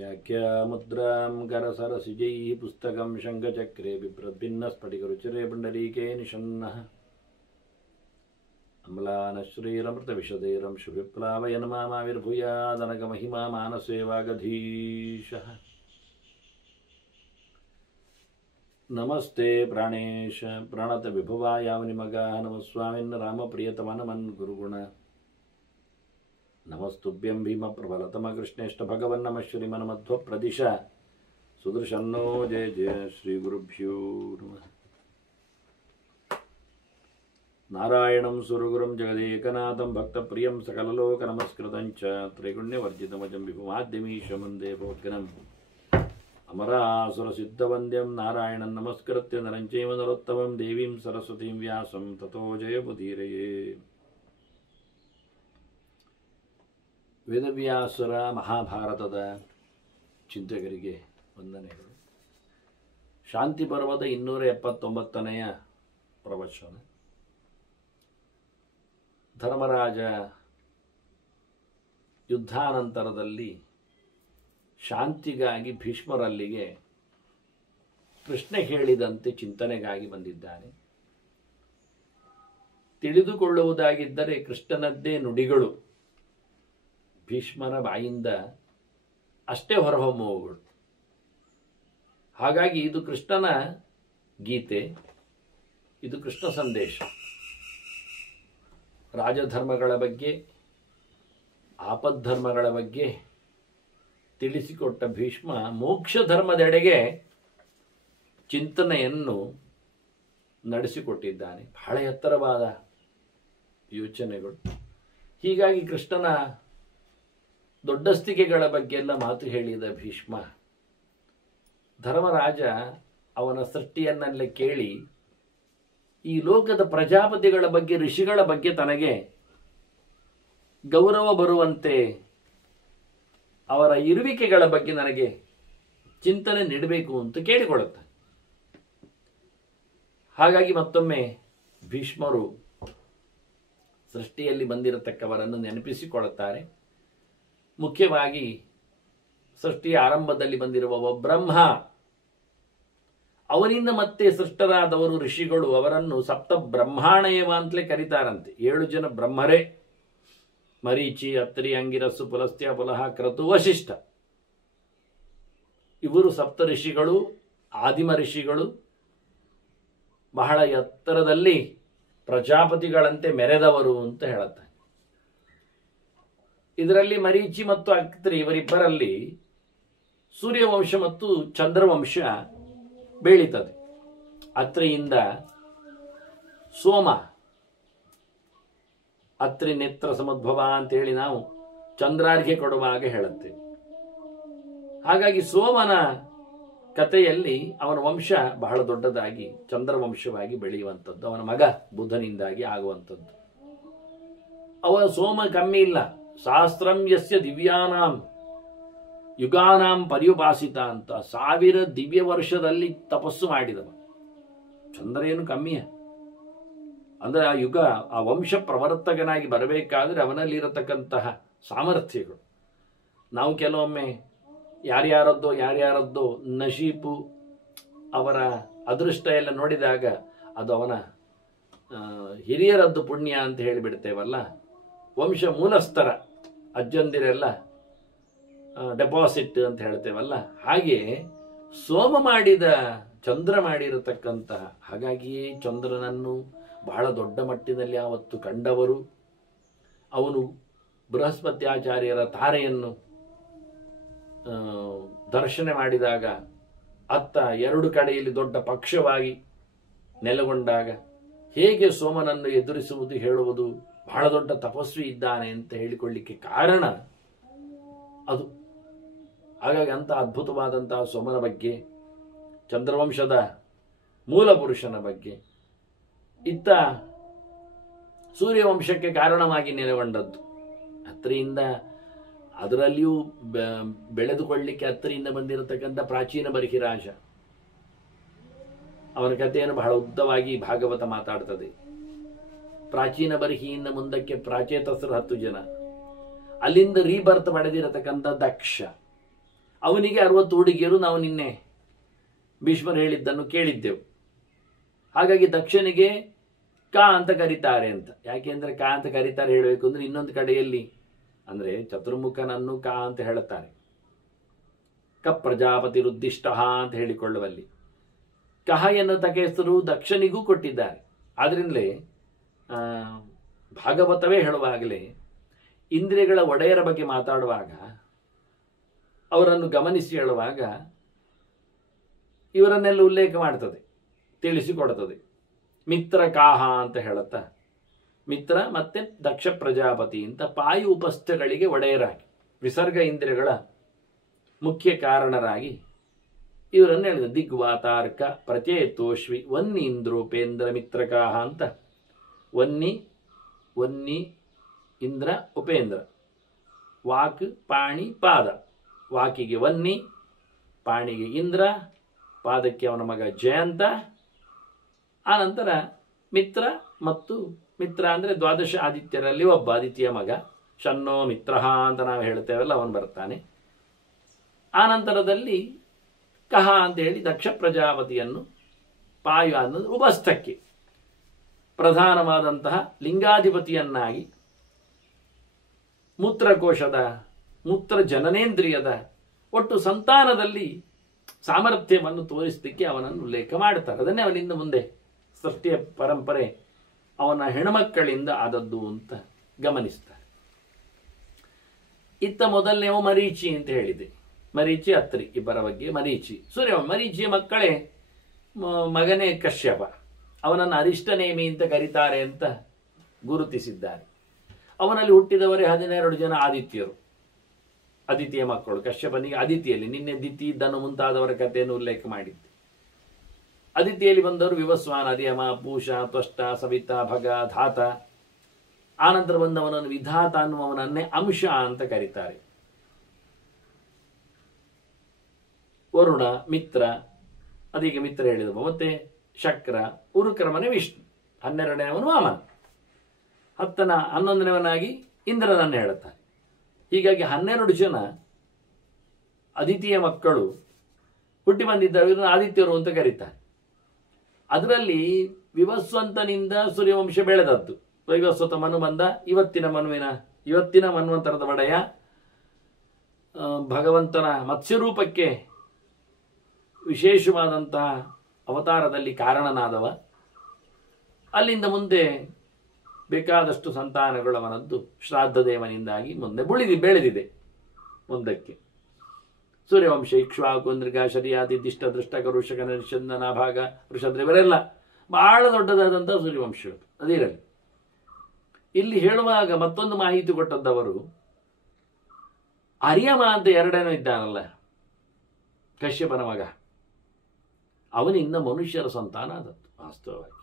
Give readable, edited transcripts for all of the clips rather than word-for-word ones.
व्याख्यामुद्रां करसरसिजैः पुस्तकं शङ्खचक्रे बिभ्रद्भिन्नस्फटिकरुचिरे पुण्डरीके निषण्णः अम्लानश्रीरमृतविशदैरं शुभिप्लावयन् मामाविर्भूयादनगमहिमा मानसे वागधीशः। नमस्ते प्राणेश प्रणतविभवायामनिमगाः नमः स्वामिन् रामप्रियतमनमन् गुरुगुण नमस्तुभ्यं भीमप्रबलतमकृष्णेष्ट भगवन् नमः श्रीमन्मध्वप्रदिश सुदर्शन्नो जय जय श्रीगुरुभ्यो नमः। नारायणं सुरगुरुं जगदेकनाथं भक्तप्रियं सकललोकनमस्कृतं च त्रैगुण्यवर्जितमजं विभुमाद्यमीशं वन्दे भवद्गणम् अमरासुरसिद्धवन्द्यं नारायणं नमस्कृत्य नरं चैव नरोत्तमं देवीं सरस्वतीं व्यासं ततो जयमुदीरये। ವೇದವ್ಯಾಸರ ಮಹಾಭಾರತದ ಚಿಂತಕರಿಗೆ ವಂದನೆಗಳು. ಶಾಂತಿ ಪರ್ವದ 279ನೆಯ ಪ್ರವಚನ. ಧರ್ಮರಾಜ ಯುದ್ಧಾನಂತರದಲ್ಲಿ ಶಾಂತಿಗಾಗಿ ಭೀಷ್ಮರಲ್ಲಿಗೆ ಕೃಷ್ಣ ಹೇಳಿದಂತೆ ಚಿಂತನೆಗಾಗಿ ಬಂದಿದ್ದಾನೆ. ತಿಳಿದುಕೊಳ್ಳುವುದಾಗಿದ್ದರೆ ಕೃಷ್ಣನದ್ದೇ ನುಡಿಗಳು ಭೀಷ್ಮರ ಬಾಯಿಂದ ಅಷ್ಟೇ ಹೊರಹೊಮ್ಮುವಗಳು. ಹಾಗಾಗಿ ಇದು ಕೃಷ್ಣನ ಗೀತೆ, ಇದು ಕೃಷ್ಣ ಸಂದೇಶ. ರಾಜಧರ್ಮಗಳ ಬಗ್ಗೆ, ಆಪದ್ಧರ್ಮಗಳ ಬಗ್ಗೆ ತಿಳಿಸಿಕೊಟ್ಟ ಭೀಷ್ಮ ಮೋಕ್ಷ ಧರ್ಮದೆಡೆಗೆ ಚಿಂತನೆಯನ್ನು ನಡೆಸಿಕೊಟ್ಟಿದ್ದಾನೆ. ಬಹಳ ಎತ್ತರವಾದ ಯೋಚನೆಗಳು. ಹೀಗಾಗಿ ಕೃಷ್ಣನ ದೊಡ್ಡಸ್ತಿಕೆಗಳ ಬಗ್ಗೆ ಎಲ್ಲ ಮಾತು ಹೇಳಿದ ಭೀಷ್ಮ ಧರ್ಮರಾಜ ಅವನ ಸೃಷ್ಟಿಯನ್ನೆಲ್ಲ ಕೇಳಿ ಈ ಲೋಕದ ಪ್ರಜಾಪತಿಗಳ ಬಗ್ಗೆ, ಋಷಿಗಳ ಬಗ್ಗೆ ತನಗೆ ಗೌರವ ಬರುವಂತೆ ಅವರ ಇರುವಿಕೆಗಳ ಬಗ್ಗೆ ನನಗೆ ಚಿಂತನೆ ನೀಡಬೇಕು ಅಂತ ಕೇಳಿಕೊಳ್ಳುತ್ತೆ. ಹಾಗಾಗಿ ಮತ್ತೊಮ್ಮೆ ಭೀಷ್ಮರು ಸೃಷ್ಟಿಯಲ್ಲಿ ಬಂದಿರತಕ್ಕವರನ್ನು ನೆನಪಿಸಿಕೊಳ್ಳುತ್ತಾರೆ. ಮುಖ್ಯವಾಗಿ ಸೃಷ್ಟಿಯ ಆರಂಭದಲ್ಲಿ ಬಂದಿರುವ ಬ್ರಹ್ಮ, ಅವನಿಂದ ಮತ್ತೆ ಸೃಷ್ಟರಾದವರು ಋಷಿಗಳು, ಅವರನ್ನು ಸಪ್ತ ಬ್ರಹ್ಮಾಣಯವ ಅಂತಲೇ ಕರೀತಾರಂತೆ. 7 ಜನ ಬ್ರಹ್ಮರೇ: ಮರೀಚಿ, ಅತ್ರಿ, ಅಂಗಿರಸ್ಸು, ಪುಲಸ್ತ್ಯ, ಪುಲಹ, ಕ್ರತು, ವಶಿಷ್ಠ. ಇವರು ಸಪ್ತ ಋಷಿಗಳು, ಆದಿಮ ಋಷಿಗಳು. ಬಹಳ ಎತ್ತರದಲ್ಲಿ ಪ್ರಜಾಪತಿಗಳಂತೆ ಮೆರೆದವರು ಅಂತ ಹೇಳುತ್ತಾರೆ. ಇದರಲ್ಲಿ ಮರೀಚಿ ಮತ್ತು ಅತ್ರಿ ಇವರಿಬ್ಬರಲ್ಲಿ ಸೂರ್ಯವಂಶ ಮತ್ತು ಚಂದ್ರವಂಶ ಬೆಳೀತದೆ. ಅತ್ರಿಯಿಂದ ಸೋಮ, ಅತ್ರಿ ನೇತ್ರ ಸಮದ್ಭವ ಅಂತೇಳಿ ನಾವು ಚಂದ್ರಾರ್ಘ್ಯ ಕೊಡುವಾಗ ಹೇಳುತ್ತೇವೆ. ಹಾಗಾಗಿ ಸೋಮನ ಕಥೆಯಲ್ಲಿ ಅವನ ವಂಶ ಬಹಳ ದೊಡ್ಡದಾಗಿ ಚಂದ್ರವಂಶವಾಗಿ ಬೆಳೆಯುವಂಥದ್ದು, ಅವನ ಮಗ ಬುಧನಿಂದಾಗಿ ಆಗುವಂಥದ್ದು. ಅವನ ಸೋಮ ಕಮ್ಮಿ ಇಲ್ಲ. ಸಹಸ್ರಂ ಯಸ್ಯ ದಿವ್ಯಾನಾಂ ಯುಗಾನಾಂ ಪರ್ಯುಪಾಸಿತ ಅಂತ 1000 ದಿವ್ಯ ವರ್ಷದಲ್ಲಿ ತಪಸ್ಸು ಮಾಡಿದವ. ಚಂದ್ರ ಏನು ಕಮ್ಮಿಯ? ಅಂದ್ರೆ ಆ ಯುಗ, ಆ ವಂಶ ಪ್ರವರ್ತಕನಾಗಿ ಬರಬೇಕಾದ್ರೆ ಅವನಲ್ಲಿರತಕ್ಕಂತಹ ಸಾಮರ್ಥ್ಯಗಳು. ನಾವು ಕೆಲವೊಮ್ಮೆ ಯಾರ್ಯಾರದ್ದೋ ನಶೀಪು, ಅವರ ಅದೃಷ್ಟ ಎಲ್ಲ ನೋಡಿದಾಗ ಅದು ಅವನ ಹಿರಿಯರದ್ದು ಪುಣ್ಯ ಅಂತ ಹೇಳಿಬಿಡ್ತೇವಲ್ಲ. ವಂಶ ಮೂಲಸ್ತರ, ಅಜ್ಜಂದಿರೆಲ್ಲ ಡೆಪಾಸಿಟ್ ಅಂತ ಹೇಳ್ತೇವಲ್ಲ, ಹಾಗೆ ಸೋಮ ಮಾಡಿದ, ಚಂದ್ರ ಮಾಡಿರತಕ್ಕಂತಹ. ಹಾಗಾಗಿಯೇ ಚಂದ್ರನನ್ನು ಬಹಳ ದೊಡ್ಡ ಮಟ್ಟಿನಲ್ಲಿ ಆವತ್ತು ಕಂಡವರು. ಅವನು ಬೃಹಸ್ಪತ್ಯಾಚಾರ್ಯರ ತಾರೆಯನ್ನು ದರ್ಶನ ಮಾಡಿದಾಗ ಅತ್ತ 2 ಕಡೆಯಲ್ಲಿ ದೊಡ್ಡ ಪಕ್ಷವಾಗಿ ನೆಲೆಗೊಂಡಾಗ ಹೇಗೆ ಸೋಮನನ್ನು ಎದುರಿಸುವುದು, ಹೇಳುವುದು, ಬಹಳ ದೊಡ್ಡ ತಪಸ್ವಿ ಇದ್ದಾನೆ ಅಂತ ಹೇಳಿಕೊಳ್ಳಿಕ್ಕೆ ಕಾರಣ ಅದು. ಹಾಗಾಗಿ ಅಂಥ ಅದ್ಭುತವಾದಂತಹ ಸೋಮನ ಬಗ್ಗೆ, ಚಂದ್ರವಂಶದ ಮೂಲ ಪುರುಷನ ಬಗ್ಗೆ, ಇತ್ತ ಸೂರ್ಯವಂಶಕ್ಕೆ ಕಾರಣವಾಗಿ ನೆಲೆಗೊಂಡದ್ದು ಅತ್ರಿಯಿಂದ. ಅದರಲ್ಲಿಯೂ ಬೆಳೆದುಕೊಳ್ಳಿಕ್ಕೆ ಅತ್ರಿಯಿಂದ ಬಂದಿರತಕ್ಕಂಥ ಪ್ರಾಚೀನ ಬರ್ಹಿರಾಜ, ಅವನ ಕಥೆಯನ್ನು ಬಹಳ ಉದ್ದವಾಗಿ ಭಾಗವತ ಮಾತಾಡ್ತದೆ. ಪ್ರಾಚೀನ ಬರ್ಹಿಯಿಂದ ಮುಂದಕ್ಕೆ ಪ್ರಾಚೇತಸರು 10 ಜನ, ಅಲ್ಲಿಂದ ರೀಬರ್ತ್ ಪಡೆದಿರತಕ್ಕಂಥ ದಕ್ಷ, ಅವನಿಗೆ 60 ಹುಡುಗಿಯರು. ನಾವು ನಿನ್ನೆ ಭೀಷ್ಮರು ಹೇಳಿದ್ದನ್ನು ಕೇಳಿದ್ದೆವು. ಹಾಗಾಗಿ ದಕ್ಷನಿಗೆ ಕ ಅಂತ ಕರೀತಾರೆ ಅಂತ. ಯಾಕೆಂದ್ರೆ ಕ ಅಂತ ಕರೀತಾರೆ ಹೇಳಬೇಕು ಅಂದ್ರೆ ಇನ್ನೊಂದು ಕಡೆಯಲ್ಲಿ ಅಂದ್ರೆ ಚತುರ್ಮುಖನನ್ನು ಕ ಅಂತ ಹೇಳುತ್ತಾರೆ. ಕ ಪ್ರಜಾಪತಿ ರುದ್ದಿಷ್ಟ ಅಂತ ಹೇಳಿಕೊಳ್ಳುವಲ್ಲಿ ಕಹ ಎನ್ನತಕ್ಕ ಹೆಸರು ದಕ್ಷನಿಗೂ ಕೊಟ್ಟಿದ್ದಾರೆ. ಆದ್ರಿಂದಲೇ ಭಾಗವತವೇ ಹೇಳುವಾಗಲೇ ಇಂದ್ರಿಯಗಳ ಒಡೆಯರ ಬಗ್ಗೆ ಮಾತಾಡುವಾಗ ಅವರನ್ನು ಗಮನಿಸಿ ಹೇಳುವಾಗ ಇವರನ್ನೆಲ್ಲ ಉಲ್ಲೇಖ ಮಾಡ್ತದೆ, ತಿಳಿಸಿಕೊಡ್ತದೆ. ಮಿತ್ರ ಕಾಹ ಅಂತ ಹೇಳುತ್ತಾ ಮಿತ್ರ ಮತ್ತೆ ದಕ್ಷ ಪ್ರಜಾಪತಿ ಅಂತ ಪಾಯು ಉಪಸ್ಥಗಳಿಗೆ ಒಡೆಯರಾಗಿ ವಿಸರ್ಗ ಇಂದ್ರಿಯಗಳ ಮುಖ್ಯ ಕಾರಣರಾಗಿ ಇವರನ್ನು ಹೇಳಿದ ದಿಗ್ವಾತಾರ್ಕ ಪ್ರತ್ಯೇತೋಶ್ವಿ ವನ್ನಿ ಇಂದ್ರೋಪೇಂದ್ರ ಮಿತ್ರಕಾಹ ಅಂತ. ವನ್ನಿ ಇಂದ್ರ ಉಪೇಂದ್ರ, ವಾಕ್ ಪಾಣಿ ಪಾದ. ವಾಕಿಗೆ ವನ್ನಿ, ಪಾಣಿಗೆ ಇಂದ್ರ, ಪಾದಕ್ಕೆ ಅವನ ಮಗ ಜಯಂತ. ಆನಂತರ ಮಿತ್ರ ಮತ್ತು ಮಿತ್ರ ಅಂದರೆ ದ್ವಾದಶ ಆದಿತ್ಯರಲ್ಲಿ ಒಬ್ಬ ಆದಿತ್ಯ ಮಗ ಶನ್ನೋ ಮಿತ್ರ ಅಂತ ನಾವು ಹೇಳ್ತೇವಲ್ಲ, ಅವನು ಬರ್ತಾನೆ. ಆನಂತರದಲ್ಲಿ ಕಹ ಅಂತ ಹೇಳಿ ದಕ್ಷ ಪ್ರಜಾಪತಿಯನ್ನು ಪಾಯು ಅನ್ನೋದು ಉಪಸ್ಥಕ್ಕೆ ಪ್ರಧಾನವಾದಂತಹ ಲಿಂಗಾಧಿಪತಿಯನ್ನಾಗಿ ಮೂತ್ರಕೋಶದ ಮೂತ್ರ ಜನನೇಂದ್ರಿಯದ ಒಟ್ಟು ಸಂತಾನದಲ್ಲಿ ಸಾಮರ್ಥ್ಯವನ್ನು ತೋರಿಸಲಿಕ್ಕೆ ಅವನನ್ನು ಉಲ್ಲೇಖ ಮಾಡ್ತಾರೆ. ಅದನ್ನೇ ಅವನಿಂದ ಮುಂದೆ ಸೃಷ್ಟಿಯ ಪರಂಪರೆ ಅವನ ಹೆಣ್ಮಕ್ಕಳಿಂದ ಆದದ್ದು ಅಂತ ಗಮನಿಸ್ತಾರೆ. ಇತ್ತ ಮೊದಲನೇವು ಮರೀಚಿ ಅಂತ ಹೇಳಿದೆ. ಮರೀಚಿ ಅತ್ರಿ ಇಬ್ಬರ ಬಗ್ಗೆ. ಮರೀಚಿ ಮರೀಚಿಯ ಮಕ್ಕಳೇ ಮಗನೇ ಕಶ್ಯಪ. ಅವನನ್ನು ಅರಿಷ್ಟನೇಮಿ ಅಂತ ಕರೀತಾರೆ ಅಂತ ಗುರುತಿಸಿದ್ದಾರೆ. ಅವನಲ್ಲಿ ಹುಟ್ಟಿದವರೇ 12 ಜನ ಆದಿತ್ಯರು, ಅದಿತಿಯ ಮಕ್ಕಳು. ಕಶ್ಯಪನಿಗೆ ಅದಿತಿಯಲ್ಲಿ ನಿನ್ನೆ ದಿತಿ ದನು ಮುಂತಾದವರ ಕಥೆಯನ್ನು ಉಲ್ಲೇಖ ಮಾಡಿದ್ದೆ. ಅದಿತಿಯಲ್ಲಿ ಬಂದವರು ವಿವಸ್ವಾನ, ಅಧಿಯಮ, ಪೂಷ, ತ್ವಷ್ಟ, ಸವಿತ, ಭಗ, ಧಾತ. ಆನಂತರ ಬಂದವನನ್ನು ವಿಧಾತ ಅನ್ನುವವನನ್ನೇ ಅಂಶ ಅಂತ ಕರೀತಾರೆ. ವರುಣ, ಮಿತ್ರ, ಅದೀಗ ಮಿತ್ರ ಹೇಳಿದವ. ಮತ್ತೆ ಶಕ್ರ, ಉರುಕ್ರಮನೆ ವಿಷ್ಣು, 12ನೇವನು ವಾಮನ, 11ನೇವನಾಗಿ ಇಂದ್ರನನ್ನು ಹೇಳುತ್ತಾರೆ. ಹೀಗಾಗಿ 12 ಜನ ಅದಿತಿಯ ಮಕ್ಕಳು ಹುಟ್ಟಿ ಬಂದಿದ್ದರು. ಇವರನ್ನು ಆದಿತ್ಯರು ಅಂತ ಕರೀತಾರೆ. ಅದರಲ್ಲಿ ವಿವಸ್ವಂತನಿಂದ ಸೂರ್ಯವಂಶ ಬೆಳೆದದ್ದು. ವೈವಸ್ವತ ಮನು ಬಂದ. ಇವತ್ತಿನ ಮನ್ವಂತರದ ಒಡೆಯ ಭಗವಂತನ ಮತ್ಸ್ಯರೂಪಕ್ಕೆ ವಿಶೇಷವಾದಂತಹ ಅವತಾರದಲ್ಲಿ ಕಾರಣನಾದವ. ಅಲ್ಲಿಂದ ಮುಂದೆ ಬೇಕಾದಷ್ಟು ಸಂತಾನಗಳು ಅವನದ್ದು ಶ್ರಾದ್ದ ದೇವನಿಂದಾಗಿ ಮುಂದೆ ಬೆಳೆದಿದೆ. ಮುಂದಕ್ಕೆ ಸೂರ್ಯವಂಶ, ಇಕ್ಷ್ವಾಕು, ನೃಗ, ಶರಿಯಾದಿ, ದಿಷ್ಟ, ದೃಷ್ಟ, ಕರುಷಕ, ನಿಷಂದನ, ಭಾಗ, ವೃಷದ್ರ ಇವರೆಲ್ಲ ಬಹಳ ದೊಡ್ಡದಾದಂತಹ ಸೂರ್ಯವಂಶಗಳು. ಅದಿರಲಿ. ಇಲ್ಲಿ ಹೇಳುವಾಗ ಮತ್ತೊಂದು ಮಾಹಿತಿ ಕೊಟ್ಟದ್ದವರು ಅರ್ಯಮ ಅಂತ 2ನೇನೋ ಇದ್ದಾನಲ್ಲ, ಕಶ್ಯಪನ ಮಗ. ಅವನಿಂದ ಮನುಷ್ಯರ ಸಂತಾನ ಆದದ್ದು. ವಾಸ್ತವವಾಗಿ